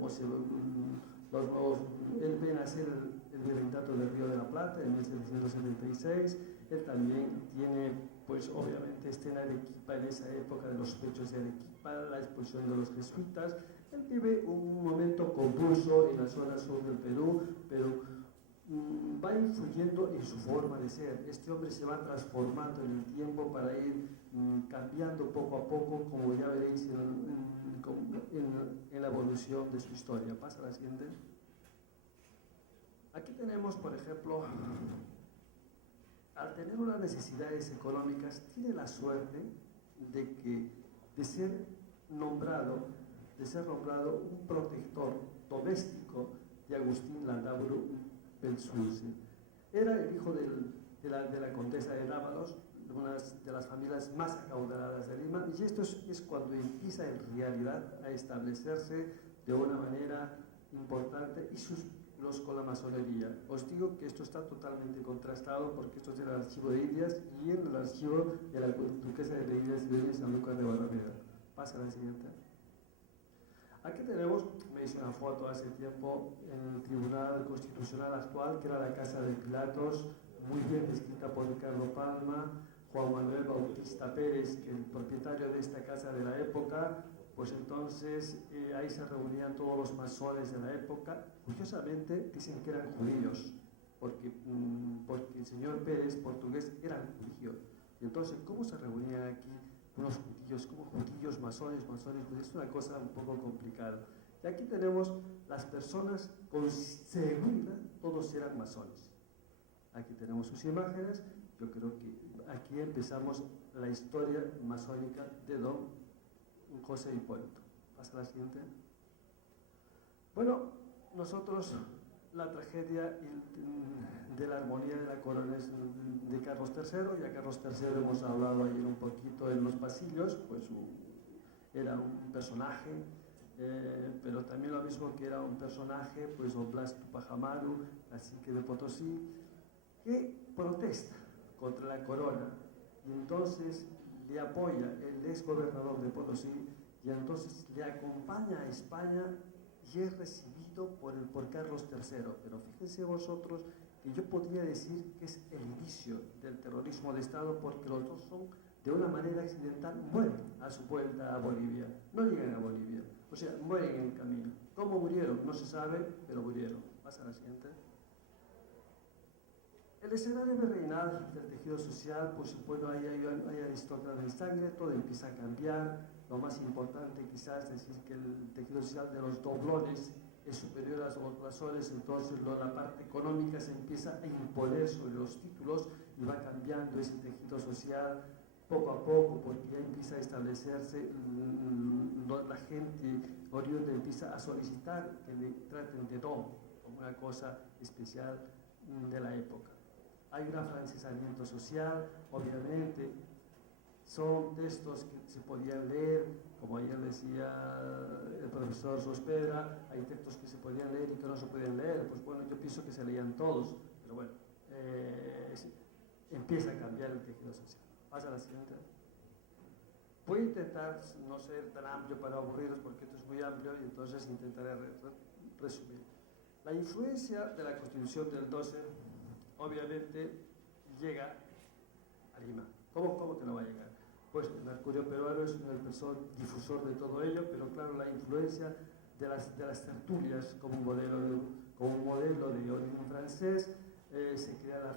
él ve nacer el virreinato del Río de la Plata en 1776. Él también tiene, pues obviamente, en Arequipa en esa época de los pechos de Arequipa, la expulsión de los jesuitas. Él vive un momento convulso en la zona sur del Perú, pero va influyendo en su forma de ser. Este hombre se va transformando en el tiempo para ir cambiando poco a poco, como ya veréis en la evolución de su historia. Pasa a la siguiente. Aquí tenemos, por ejemplo, al tener unas necesidades económicas, tiene la suerte de ser nombrado un protector doméstico de Agustín Landaburu Belsunce. Era el hijo de la condesa de Dávalos, una de las familias más acaudaladas de Lima, y esto es cuando empieza en realidad a establecerse de una manera importante y sus con la masonería. Os digo que esto está totalmente contrastado porque esto es del archivo de Indias y en el archivo de la duquesa de Indias y de San Lucas de Barrameda. Pasa a la siguiente. Aquí tenemos, me hice una foto hace tiempo en el Tribunal Constitucional actual, que era la Casa de Pilatos, muy bien descrita por Ricardo Palma, Juan Manuel Bautista Pérez, que es el propietario de esta casa de la época. Pues entonces ahí se reunían todos los masones de la época. Curiosamente dicen que eran judíos, porque el señor Pérez, portugués, era judío. Y entonces, ¿cómo se reunían aquí unos judíos? ¿Cómo judíos, masones, judíos? Es una cosa un poco complicada. Y aquí tenemos las personas con seguridad, todos eran masones. Aquí tenemos sus imágenes. Yo creo que aquí empezamos la historia masónica de don José Hipólito. Pasa a la siguiente. Bueno, nosotros la tragedia de la armonía de la corona de Carlos III. Ya Carlos III hemos hablado ayer un poquito en los pasillos, pues era un personaje, pero también lo mismo que era un personaje, pues don Blas Tupac Amaru, cacique de Potosí, que protesta contra la corona y entonces le apoya el ex gobernador de Potosí y entonces le acompaña a España y es recibido por Carlos III. Pero fíjense vosotros que yo podría decir que es el inicio del terrorismo de Estado porque los dos son, de una manera accidental, mueren a su vuelta a Bolivia. No llegan a Bolivia, o sea, mueren en el camino. ¿Cómo murieron? No se sabe, pero murieron. Pasa a la siguiente. El escenario virreinal del tejido social, pues bueno, hay aristócratas de sangre, todo empieza a cambiar. Lo más importante quizás es decir que el tejido social de los doblones es superior a los blasones, entonces la parte económica se empieza a imponer sobre los títulos y va cambiando ese tejido social poco a poco, porque ya empieza a establecerse, la gente oriunda empieza a solicitar que le traten de don, como una cosa especial de la época. Hay un afrancesamiento social, obviamente, Son textos que se podían leer, como ayer decía el profesor Sospedra, hay textos que se podían leer y que no se pueden leer. Pues bueno, yo pienso que se leían todos, pero bueno, empieza a cambiar el tejido social. Pasa a la siguiente. Voy a intentar no ser tan amplio para aburriros porque esto es muy amplio y entonces intentaré resumir. La influencia de la Constitución del 12 obviamente llega a Lima. ¿Cómo que no va a llegar? Pues el Mercurio peruano es el difusor de todo ello, pero claro, la influencia de las tertulias como un modelo de orden francés, se crea la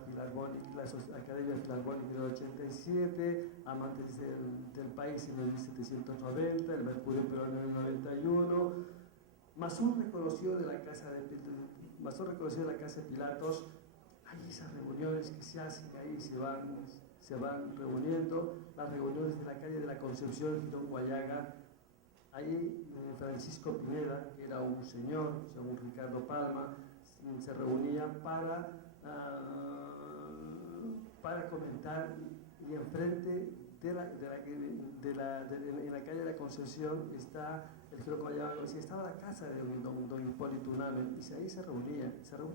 Academia Filarmónica en el 87, Amantes del País en el 1790, el Mercurio peruano en el 91, Masón reconocido de la Casa de Pilatos. Hay esas reuniones que se hacen ahí, se van reuniendo, las reuniones de la calle de la Concepción, Girón Guayaga. Ahí Francisco Pineda, que era un señor, según Ricardo Palma, se reunía para comentar, y enfrente en la calle de la Concepción está el Girón Guayaga, estaba la casa de don Hipólito Unanue, y ahí se reunían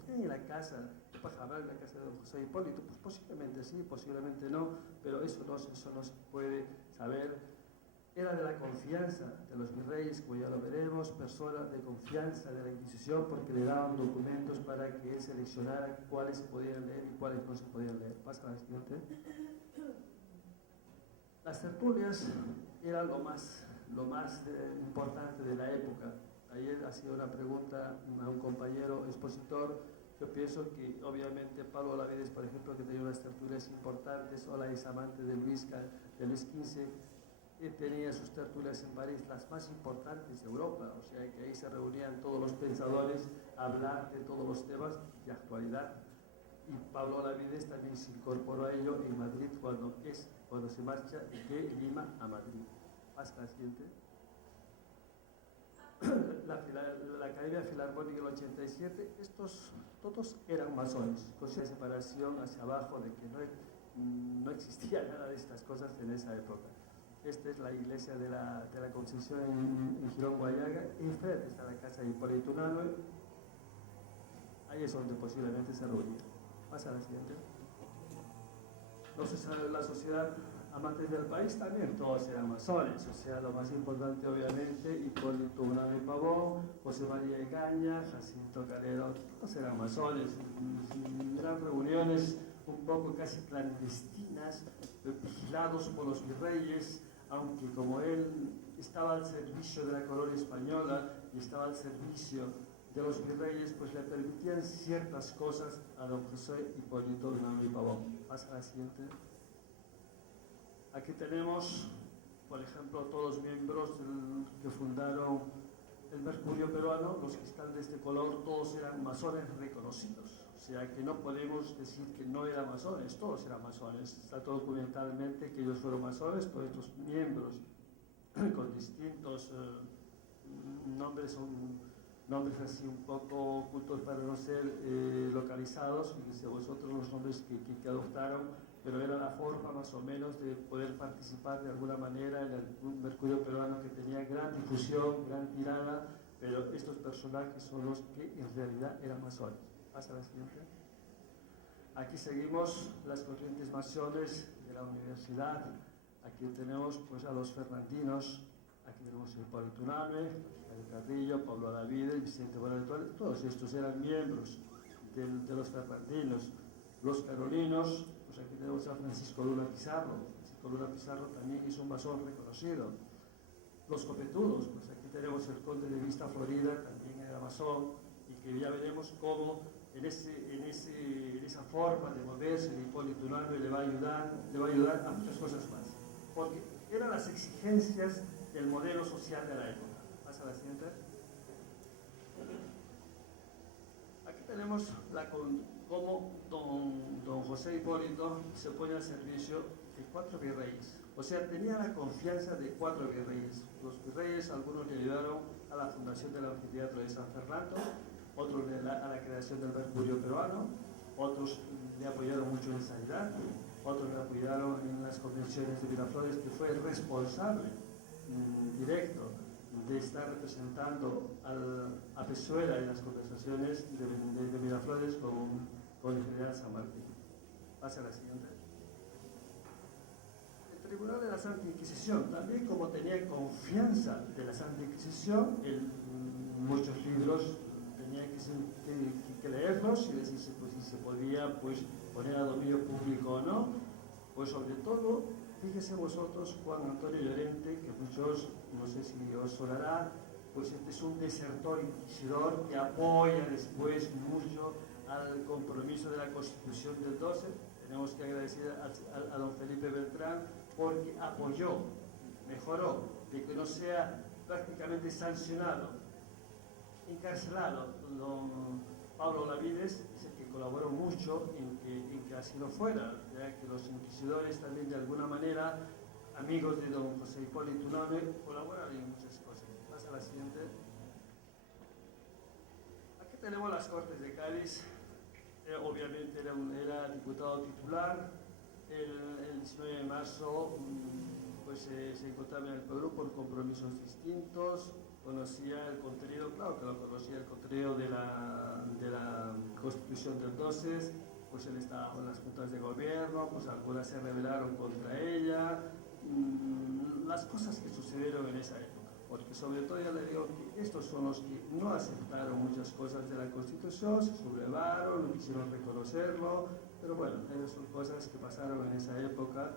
en la casa, para hablar en la casa de don José Hipólito. Pues posiblemente sí, posiblemente no, pero eso no se puede saber. Era de la confianza de los virreyes, como ya lo veremos, personas de confianza de la Inquisición, porque le daban documentos para que él seleccionara cuáles se podían leer y cuáles no se podían leer. Pasa a la siguiente. Las tertulias eran lo más importante de la época. Ayer hacía una pregunta a un compañero expositor. Yo pienso que obviamente Pablo Olavides, por ejemplo, que tenía unas tertulias importantes, Ola es amante de Luis XV, tenía sus tertulias en París, las más importantes de Europa, o sea que ahí se reunían todos los pensadores a hablar de todos los temas de actualidad. Y Pablo Olavides también se incorporó a ello en Madrid cuando se marcha de Lima a Madrid. Hasta la siguiente. La Academia Filarmónica del 87, estos todos eran masones, con esa separación hacia abajo de que no existía nada de estas cosas en esa época. Esta es la iglesia de la Concepción en Girón Guayaga, y enfrente está la casa de Hipólito Unanue. Ahí es donde posiblemente se reunían. Pasa a la siguiente. No se sabe la sociedad Amantes del País, también todos eran masones, o sea, lo más importante obviamente, Hipólito Unanue Pavón, José María Egaña, Jacinto Calero, todos eran masones. Eran reuniones un poco casi clandestinas, vigilados por los virreyes, aunque como él estaba al servicio de la colonia española y estaba al servicio de los virreyes, pues le permitían ciertas cosas a don José Hipólito Unanue Pavón. Pasa a la siguiente. Aquí tenemos, por ejemplo, todos los miembros que fundaron el Mercurio peruano. Los que están de este color, todos eran masones reconocidos. O sea que no podemos decir que no eran masones, todos eran masones. Está todo documentalmente que ellos fueron masones, todos estos miembros con distintos nombres, son nombres así un poco ocultos para no ser localizados. Fíjense vosotros los nombres que adoptaron, pero era la forma más o menos de poder participar de alguna manera en el Mercurio peruano, que tenía gran difusión, gran tirada, pero estos personajes son los que en realidad eran masones. Pasa a la siguiente. Aquí seguimos las corrientes masones de la universidad. Aquí tenemos pues a los fernandinos, aquí tenemos a Hipólito Unanue, el Carrillo, Pablo Olavides, Vicente Buenaventura, todos estos eran miembros de los fernandinos. Los carolinos, pues aquí tenemos a Francisco Luna Pizarro. Francisco Luna Pizarro también es un masón reconocido. Los copetudos, pues aquí tenemos el conde de Vista Florida, también era masón, y que ya veremos cómo en esa forma de moverse de Hipólito Unanue le va a ayudar a muchas cosas más, porque eran las exigencias del modelo social de la época. Pasa a la siguiente. Aquí tenemos cómo don José Hipólito se pone al servicio de 4 virreyes. O sea, tenía la confianza de 4 virreyes. Los virreyes, algunos le ayudaron a la fundación del anfiteatro de San Fernando, otros a la creación del Mercurio peruano, otros le apoyaron mucho en sanidad, otros me apoyaron en las convenciones de Miraflores, que fue el responsable directo de estar representando a Pezuela en las conversaciones de Miraflores con el general San Martín. Pasa a la siguiente. El Tribunal de la Santa Inquisición, también como tenía confianza de la Santa Inquisición, muchos libros tenía que leerlos y decirse pues, si se podía pues, poner a dominio público o no. Pues sobre todo, fíjese vosotros, Juan Antonio Llorente, que muchos, no sé si os sonará, pues este es un desertor inquisidor que apoya después mucho al compromiso de la Constitución del 12. Tenemos que agradecer a don Felipe Beltrán porque apoyó, mejoró, de que no sea prácticamente sancionado, encarcelado don Pablo Olavides, que colaboró mucho en que así no fuera, ya que los inquisidores también de alguna manera, amigos de don José Hipólito Unanue, colaboraron en muchas cosas. Pasa a la siguiente. Aquí tenemos las Cortes de Cádiz. Obviamente era diputado titular. El 19 de marzo pues, se encontraba en el Perú por compromisos distintos. Conocía el contenido, claro que lo conocía el contenido de la Constitución del 12, pues él estaba en las juntas de gobierno, pues algunas se rebelaron contra ella, las cosas que sucedieron en esa época, porque sobre todo ya le digo que estos son los que no aceptaron muchas cosas de la Constitución, se sublevaron, no quisieron reconocerlo, pero bueno, esas son cosas que pasaron en esa época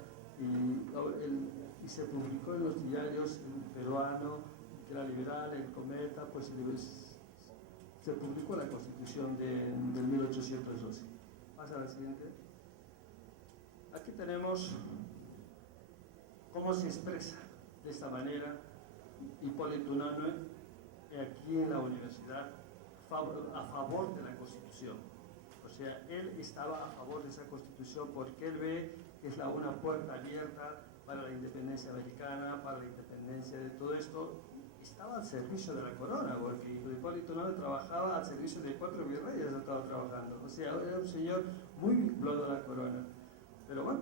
y se publicó en los diarios peruanos, que era liberal, el Cometa, pues se publicó la Constitución del 1812. Pasa a la siguiente. Aquí tenemos cómo se expresa de esta manera Hipólito Unanue aquí en la universidad a favor de la Constitución. O sea, él estaba a favor de esa Constitución porque él ve que es una puerta abierta para la independencia americana, para la independencia de todo esto. Estaba al servicio de la corona, porque Hipólito Unanue trabajaba al servicio de 4 virreyes, estaba trabajando. O sea, era un señor muy vinculado a la corona. Pero bueno,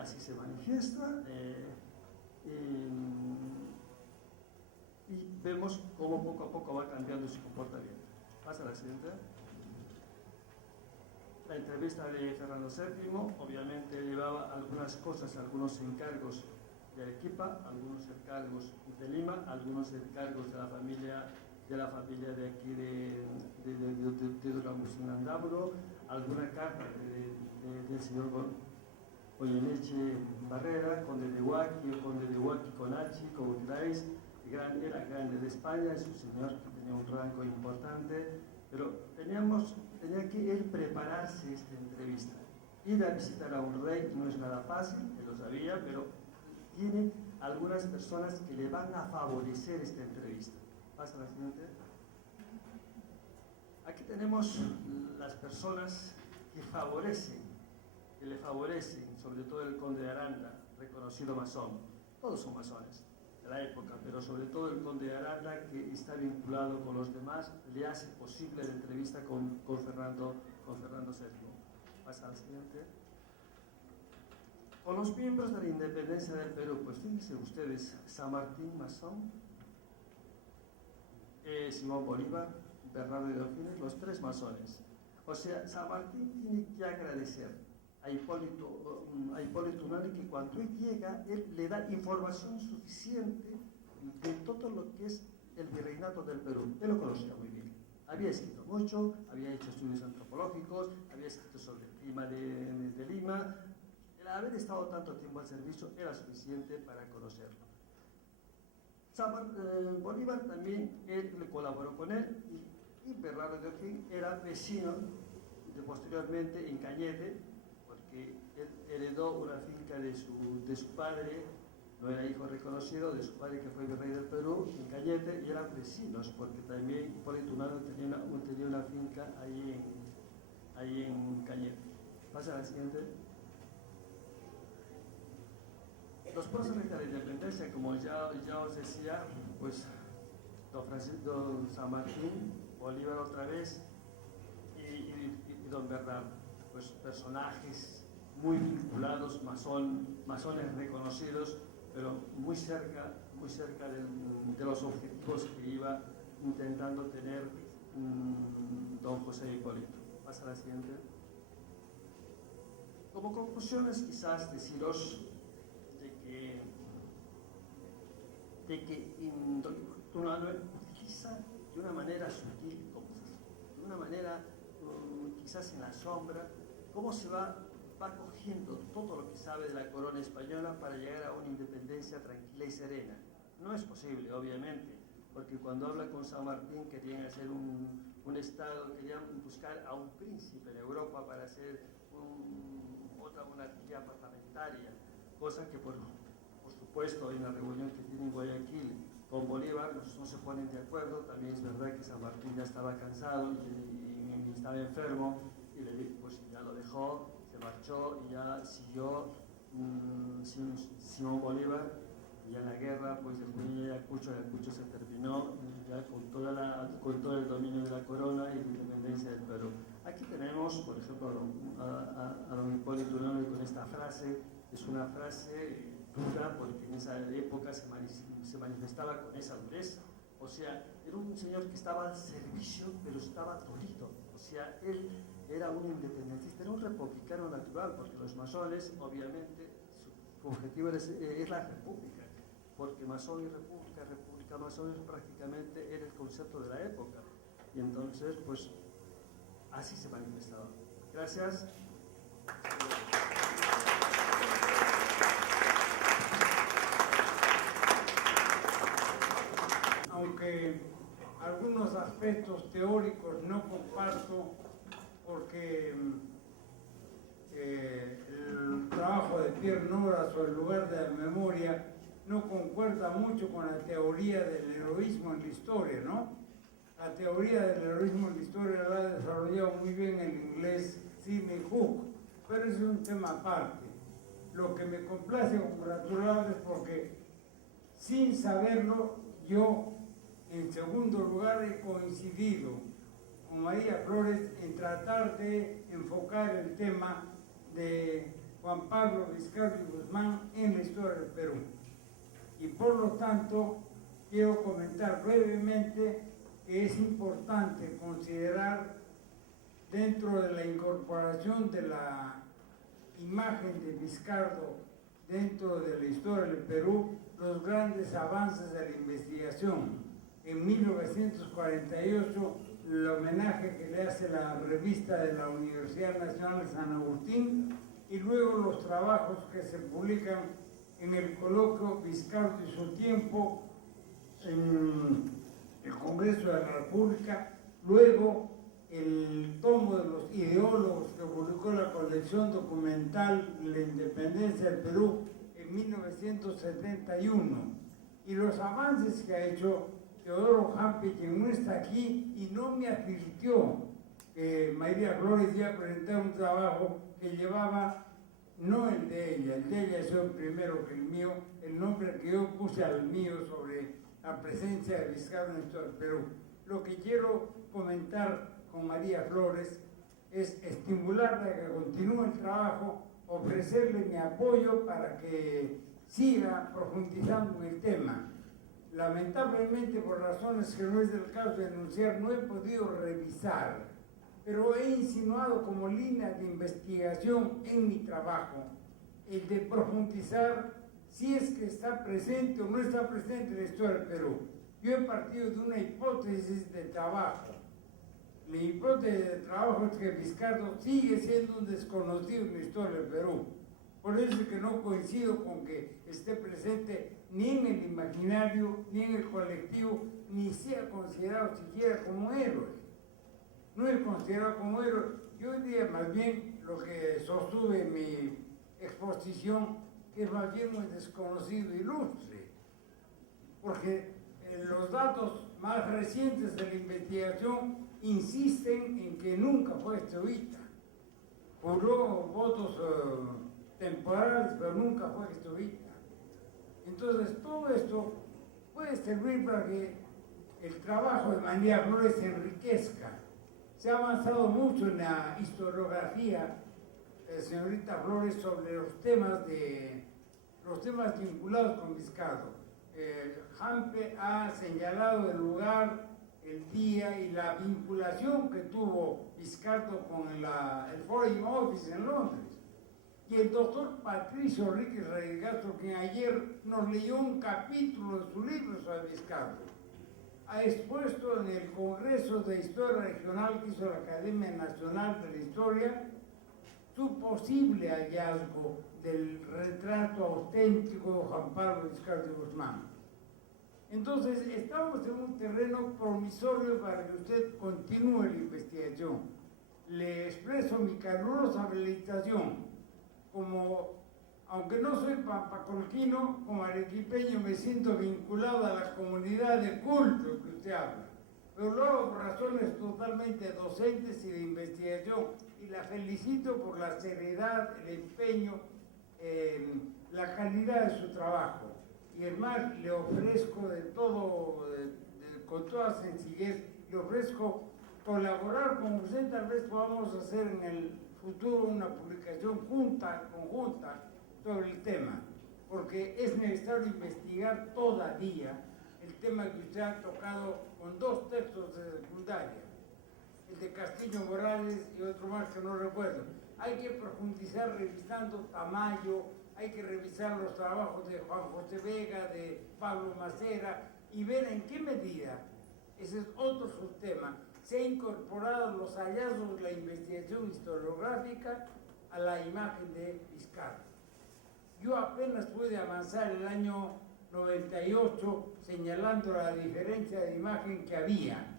así se manifiesta y vemos cómo poco a poco va cambiando su comportamiento. Pasa a la siguiente. La entrevista de Fernando VII, obviamente llevaba algunas cosas, algunos encargos de Arequipa, algunos encargos de Lima, algunos encargos de la familia de aquí de don Agustín Andáburo, alguna carta del señor Goyeneche Barrera, conde de Huaki o conde de Huaki Conachi, como queráis, era grande de España, es un señor que tenía un rango importante, pero tenía que él prepararse esta entrevista. Ir a visitar a un rey no es nada fácil, él lo sabía, pero tiene algunas personas que le van a favorecer esta entrevista. Pasa a la siguiente. Aquí tenemos las personas que le favorecen, sobre todo el conde de Aranda, reconocido masón. Todos son masones de la época, pero sobre todo el conde de Aranda, que está vinculado con los demás, le hace posible la entrevista con Fernando VII. Pasa a la siguiente. Con los miembros de la independencia del Perú, pues fíjense ustedes, San Martín masón, Simón Bolívar, Bernardo de O'Higgins, los 3 masones. O sea, San Martín tiene que agradecer a Hipólito Unanue que cuando él llega, él le da información suficiente de todo lo que es el virreinato del Perú. Él lo conocía muy bien. Había escrito mucho, había hecho estudios antropológicos, había escrito sobre el clima de Lima. El haber estado tanto tiempo al servicio era suficiente para conocerlo. Bolívar también, él le colaboró con él y Bernardo de O'Higgins era vecino posteriormente en Cañete, porque él heredó una finca de su padre, no era hijo reconocido, de su padre que fue virrey del Perú, en Cañete, y eran vecinos, porque también Hipólito Unanue tenía una finca ahí en Cañete. Pasa a la siguiente. Los próceres de la independencia, como ya os decía, pues don San Martín, Bolívar otra vez y don Bernardo, pues personajes muy vinculados, masones reconocidos, pero muy cerca de los objetivos que iba intentando tener don José Hipólito. Pasa a la siguiente. Como conclusiones, quizás deciros de que don Manuel utiliza de una manera sutil, de una manera quizás en la sombra, cómo se va cogiendo todo lo que sabe de la corona española para llegar a una independencia tranquila y serena. No es posible, obviamente, porque cuando habla con San Martín querían hacer un estado, querían buscar a un príncipe en Europa para hacer otra monarquía parlamentaria, cosa que por supuesto en la reunión que tiene en Guayaquil con Bolívar no se ponen de acuerdo. También es verdad que San Martín ya estaba cansado y estaba enfermo, y le dijo, pues ya lo dejó, se marchó y ya siguió Simón Bolívar. Y ya en la guerra, pues de Junín y Ayacucho se terminó ya con todo el dominio de la corona y la independencia del Perú. Aquí tenemos, por ejemplo, a don Hipólito Unanue con esta frase. Es una frase dura porque en esa época se manifestaba con esa dureza. O sea, era un señor que estaba al servicio, pero estaba dolido. O sea, él era un independentista, era un republicano natural, porque los masones, obviamente, su objetivo es la república, porque masón y república masón prácticamente era el concepto de la época. Y entonces, pues, así se manifestaba. Gracias. Aunque algunos aspectos teóricos no comparto, porque el trabajo de Pierre Nora sobre el lugar de la memoria no concuerda mucho con la teoría del heroísmo en la historia, ¿no? La teoría del heroísmo en la historia la ha desarrollado muy bien el inglés Sidney Hook, pero ese es un tema aparte. Lo que me complace congratular es porque, sin saberlo, yo, en segundo lugar, he coincidido con María Flores en tratar de enfocar el tema de Juan Pablo Viscardi Guzmán en la historia del Perú. Y por lo tanto, quiero comentar brevemente que es importante considerar, dentro de la incorporación de la imagen de Viscardo dentro de la historia del Perú, los grandes avances de la investigación. En 1948, el homenaje que le hace la revista de la Universidad Nacional de San Agustín, y luego los trabajos que se publican en el coloquio Viscardo y su tiempo, en el Congreso de la República, luego el tomo de los ideólogos que publicó la colección documental de la Independencia del Perú en 1971, y los avances que ha hecho Teodoro Hampe, quien no está aquí y no me advirtió que María Flores iba a presentar un trabajo que llevaba, no el de ella es el primero que el mío, el nombre que yo puse al mío sobre la presencia de Viscardo en el Perú. Lo que quiero comentar con María Flores es estimularla a que continúe el trabajo, ofrecerle mi apoyo para que siga profundizando en el tema. Lamentablemente, por razones que no es del caso de denunciar, no he podido revisar, pero he insinuado como línea de investigación en mi trabajo el de profundizar si es que está presente o no está presente en la historia del Perú. Yo he partido de una hipótesis de trabajo. Mi hipótesis de trabajo es que Viscardo sigue siendo un desconocido en la historia del Perú. Por eso es que no coincido con que esté presente ni en el imaginario, ni en el colectivo, ni sea considerado siquiera como héroe. No es considerado como héroe. Yo diría más bien lo que sostuve en mi exposición, que es más bien un desconocido ilustre. Porque los datos más recientes de la investigación insisten en que nunca fue jesuita. Juró votos temporales, pero nunca fue jesuita. Entonces, todo esto puede servir para que el trabajo de María Flores se enriquezca. Se ha avanzado mucho en la historiografía señorita Flores sobre los temas vinculados con Vizcardo. Hampe ha señalado el lugar, el día y la vinculación que tuvo Vizcardo con el Foreign Office en Londres. Y el doctor Patricio Enríquez Reyes-Castro, quien ayer nos leyó un capítulo de su libro sobre Vizcardo, ha expuesto en el Congreso de Historia Regional que hizo la Academia Nacional de la Historia su posible hallazgo del retrato auténtico de Juan Pablo Vizcardo de Guzmán. Entonces, estamos en un terreno promisorio para que usted continúe la investigación. Le expreso mi calurosa felicitación. Aunque no soy pampacolquino, como arequipeño me siento vinculado a la comunidad de culto que usted habla. Pero lo hago por razones totalmente docentes y de investigación. Y la felicito por la seriedad, el empeño, la calidad de su trabajo. Y es más, le ofrezco con toda sencillez, le ofrezco colaborar con usted. Tal vez podamos hacer en el futuro una publicación conjunta sobre el tema, porque es necesario investigar todavía el tema que usted ha tocado con 2 textos de secundaria, el de Castillo Morales y otro más que no recuerdo. Hay que profundizar revisando Tamayo, hay que revisar los trabajos de Juan José Vega, de Pablo Macera, y ver en qué medida, ese es otro subtema, se han incorporado los hallazgos de la investigación historiográfica a la imagen de Vizcardo. Yo apenas pude avanzar el año 98 señalando la diferencia de imagen que había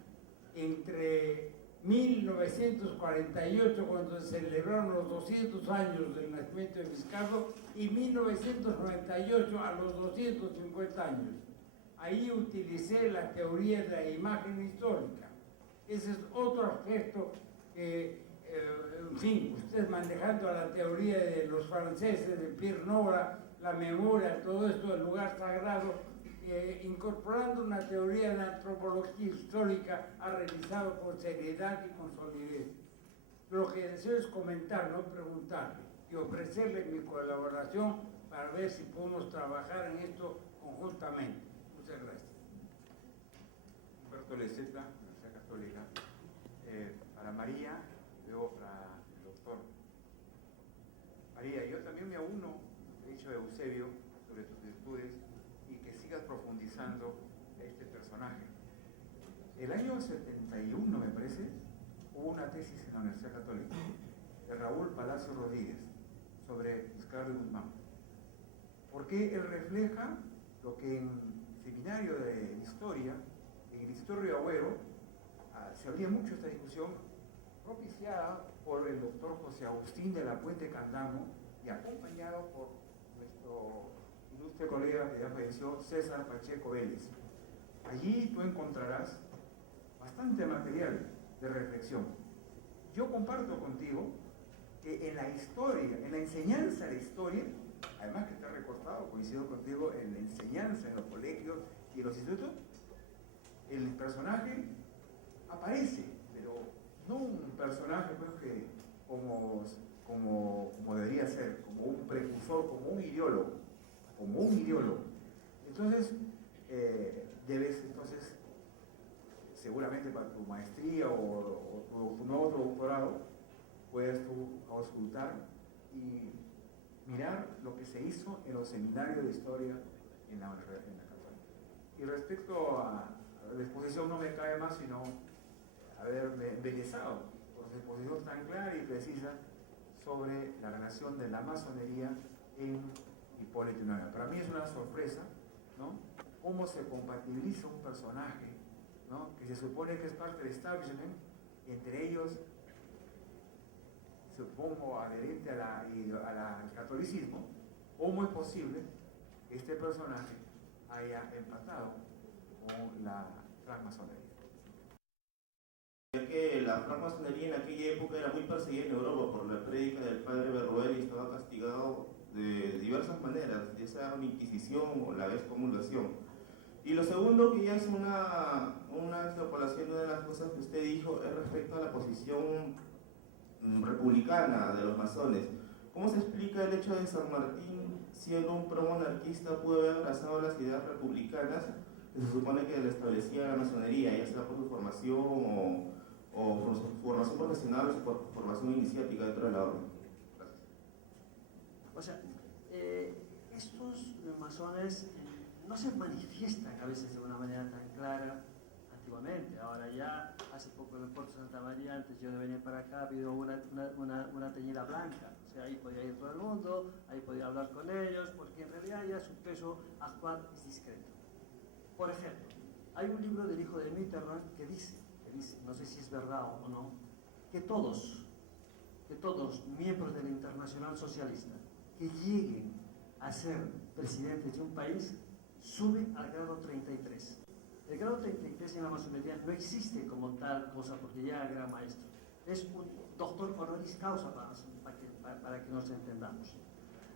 entre 1948, cuando se celebraron los 200 años del nacimiento de Vizcardo, y 1998 a los 250 años. Ahí utilicé la teoría de la imagen histórica. Ese es otro aspecto que, en fin, usted manejando a la teoría de los franceses, de Pierre Nora, la memoria, todo esto, el lugar sagrado, incorporando una teoría de antropología histórica, ha realizado con seriedad y con solidez. Lo que deseo es comentar, no preguntarle, y ofrecerle mi colaboración para ver si podemos trabajar en esto conjuntamente. Muchas gracias. Humberto Leceta, Universidad Católica. Para María, luego para el doctor. María, yo también me uno, he dicho de Eusebio, sobre tus virtudes, y que sigas profundizando este personaje. El año 71, me parece, hubo una tesis en la Universidad Católica de Raúl Palacio Rodríguez sobre Vizcardo de Guzmán, porque él refleja lo que en el seminario de historia, en el Historia Agüero, se abría mucho esta discusión, propiciada por el doctor José Agustín de la Puente Candamo y acompañado por nuestro ilustre colega que ya falleció, César Pacheco Vélez. Allí tú encontrarás bastante material de reflexión. Yo comparto contigo que en la historia, en la enseñanza de la historia, además que está recortado, coincido contigo, en la enseñanza en los colegios y en los institutos, el personaje aparece, pero no un personaje pues, que como debería ser, como un precursor, como un ideólogo. Entonces, debes, seguramente para tu maestría o tu nuevo doctorado, puedes tú auscultar y mirar lo que se hizo en los seminarios de historia en la Católica. Y respecto a la exposición, no me cabe más sino haberme embellezado por su exposición tan clara y precisa sobre la relación de la masonería en Hipólito Yrigoyen. Para mí es una sorpresa, ¿no?, cómo se compatibiliza un personaje, ¿no?, que se supone que es parte del establishment, entre ellos, supongo, adherente al catolicismo. ¿Cómo es posible que este personaje haya empatado con la francmasonería? Ya que la francmasonería en aquella época era muy perseguida en Europa por la prédica del padre Berruel y estaba castigado de diversas maneras, ya sea una inquisición o la excomulgación. Y lo segundo, que ya es una extrapolación de las cosas que usted dijo, es respecto a la posición republicana de los masones. ¿Cómo se explica el hecho de San Martín, siendo un pro-monarquista, pudo haber abrazado las ideas republicanas que se supone que le establecía la masonería, ya sea por su formación o por su formación profesional o su formación iniciática dentro de la orden? Gracias. O sea, estos masones no se manifiestan a veces de una manera tan clara antiguamente. Ahora ya, hace poco en el puerto de Santa María, antes yo de venir para acá, ha habido una teñida blanca. O sea, ahí podía ir todo el mundo, ahí podía hablar con ellos, porque en realidad ya su peso actual es discreto. Por ejemplo, hay un libro del hijo de Mitterrand que dice, no sé si es verdad o no, que todos miembros de la Internacional Socialista que lleguen a ser presidentes de un país suben al grado 33. El grado 33 en la masonería no existe como tal cosa porque ya era maestro. Es un doctor honoris causa para que nos entendamos.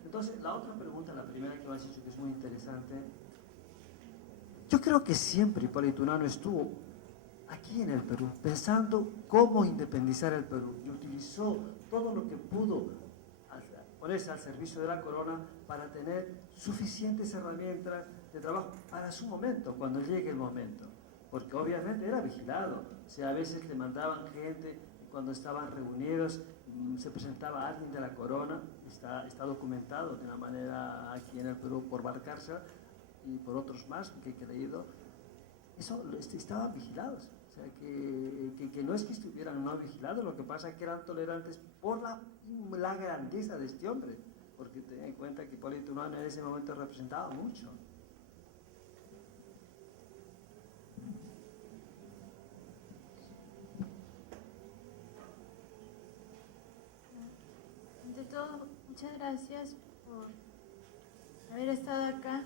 Entonces, la otra pregunta, la primera que me has dicho que es muy interesante, yo creo que siempre Hipólito Unanue estuvo aquí en el Perú pensando cómo independizar el Perú y utilizó todo lo que pudo ponerse al servicio de la corona para tener suficientes herramientas de trabajo para su momento, cuando llegue el momento, porque obviamente era vigilado. O sea, a veces le mandaban gente, cuando estaban reunidos se presentaba alguien de la corona, está documentado de una manera aquí en el Perú por Valcárcel y por otros más que he leído. Eso estaban vigilados. O sea, que no es que estuvieran no vigilados, lo que pasa es que eran tolerantes por la grandeza de este hombre, porque ten en cuenta que Hipólito Unanue en ese momento representaba mucho. Ante todo, muchas gracias por haber estado acá.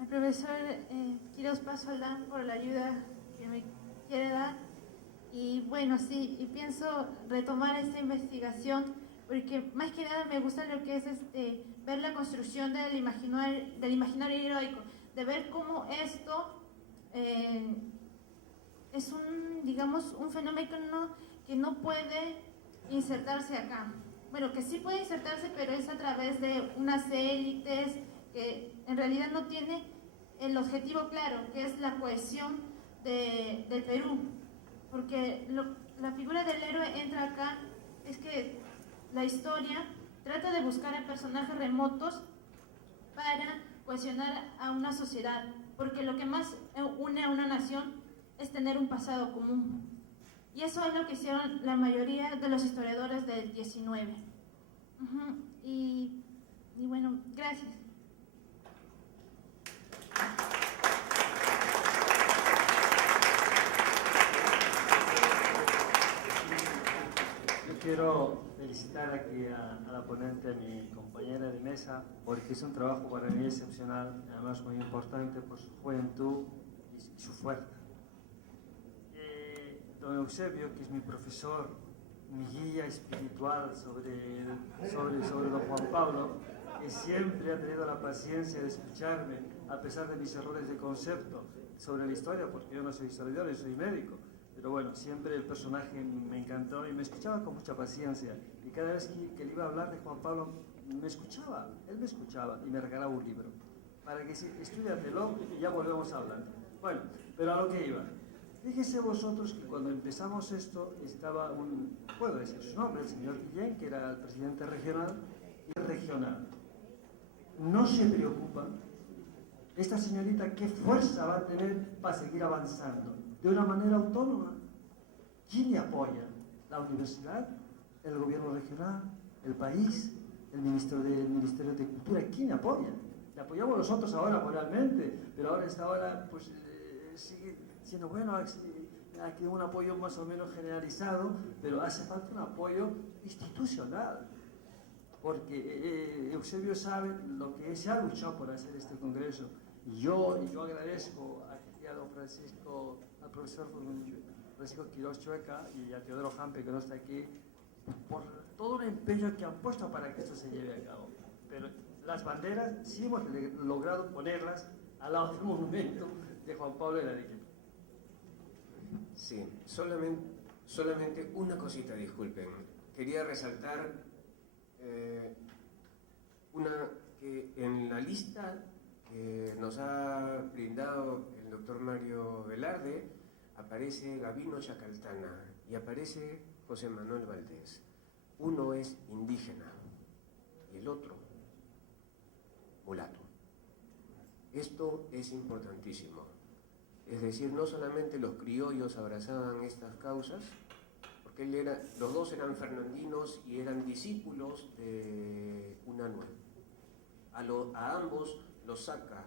Al profesor Quirós Paz-Soldán por la ayuda que me quiere dar. Y bueno, sí, y pienso retomar esta investigación porque más que nada me gusta lo que es ver la construcción del imaginario heroico, de ver cómo esto es un fenómeno que no puede insertarse acá. Bueno, que sí puede insertarse, pero es a través de unas élites que en realidad no tiene el objetivo claro, que es la cohesión del Perú. Porque la figura del héroe entra acá, es que la historia trata de buscar a personajes remotos para cohesionar a una sociedad, porque lo que más une a una nación es tener un pasado común. Y eso es lo que hicieron la mayoría de los historiadores del 19. Y bueno, gracias. Yo quiero felicitar aquí a la ponente, a mi compañera de mesa, porque es un trabajo para mí excepcional, además muy importante por su juventud y su fuerza. Don Eusebio, que es mi profesor, mi guía espiritual sobre don Juan Pablo, que siempre ha tenido la paciencia de escucharme, a pesar de mis errores de concepto sobre la historia, porque yo no soy historiador, yo soy médico. Pero bueno, siempre el personaje me encantó y me escuchaba con mucha paciencia. Y cada vez que le iba a hablar de Juan Pablo, él me escuchaba y me regalaba un libro. Para que estudiatelo y ya volvemos a hablar. Bueno, pero a lo que iba. Fíjense vosotros que cuando empezamos esto estaba puedo decir su nombre, el señor Guillén, que era el presidente regional, y regional. No se preocupa esta señorita qué fuerza va a tener para seguir avanzando de una manera autónoma. ¿Quién le apoya? ¿La universidad? ¿El gobierno regional? ¿El país? ¿El Ministerio de Cultura? ¿Quién le apoya? Le apoyamos nosotros ahora moralmente, pero ahora esta hora pues sigue siendo bueno, aquí un apoyo más o menos generalizado, pero hace falta un apoyo institucional, porque Eusebio sabe lo que se ha luchado por hacer este congreso. Y yo agradezco aquí a don Francisco, al profesor Francisco Quirós Chueca y a Teodoro Jampe, que no está aquí, por todo el empeño que han puesto para que esto se lleve a cabo. Pero las banderas sí hemos logrado ponerlas al lado del monumento de Juan Pablo de la Villa. Sí, Solamente una cosita, disculpen. Quería resaltar que en la lista que nos ha brindado el doctor Mario Velarde aparece Gabino Chacaltana y aparece José Manuel Valdés. Uno es indígena y el otro mulato. Esto es importantísimo. Es decir, no solamente los criollos abrazaban estas causas, porque los dos eran fernandinos y eran discípulos de Unanue. A ambos los saca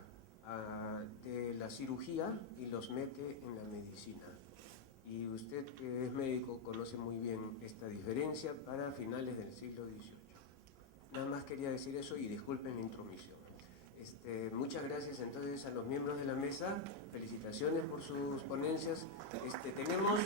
de la cirugía y los mete en la medicina. Y usted, que es médico, conoce muy bien esta diferencia para finales del siglo XVIII. Nada más quería decir eso y disculpen la intromisión. Muchas gracias entonces a los miembros de la mesa. Felicitaciones por sus ponencias. Tenemos...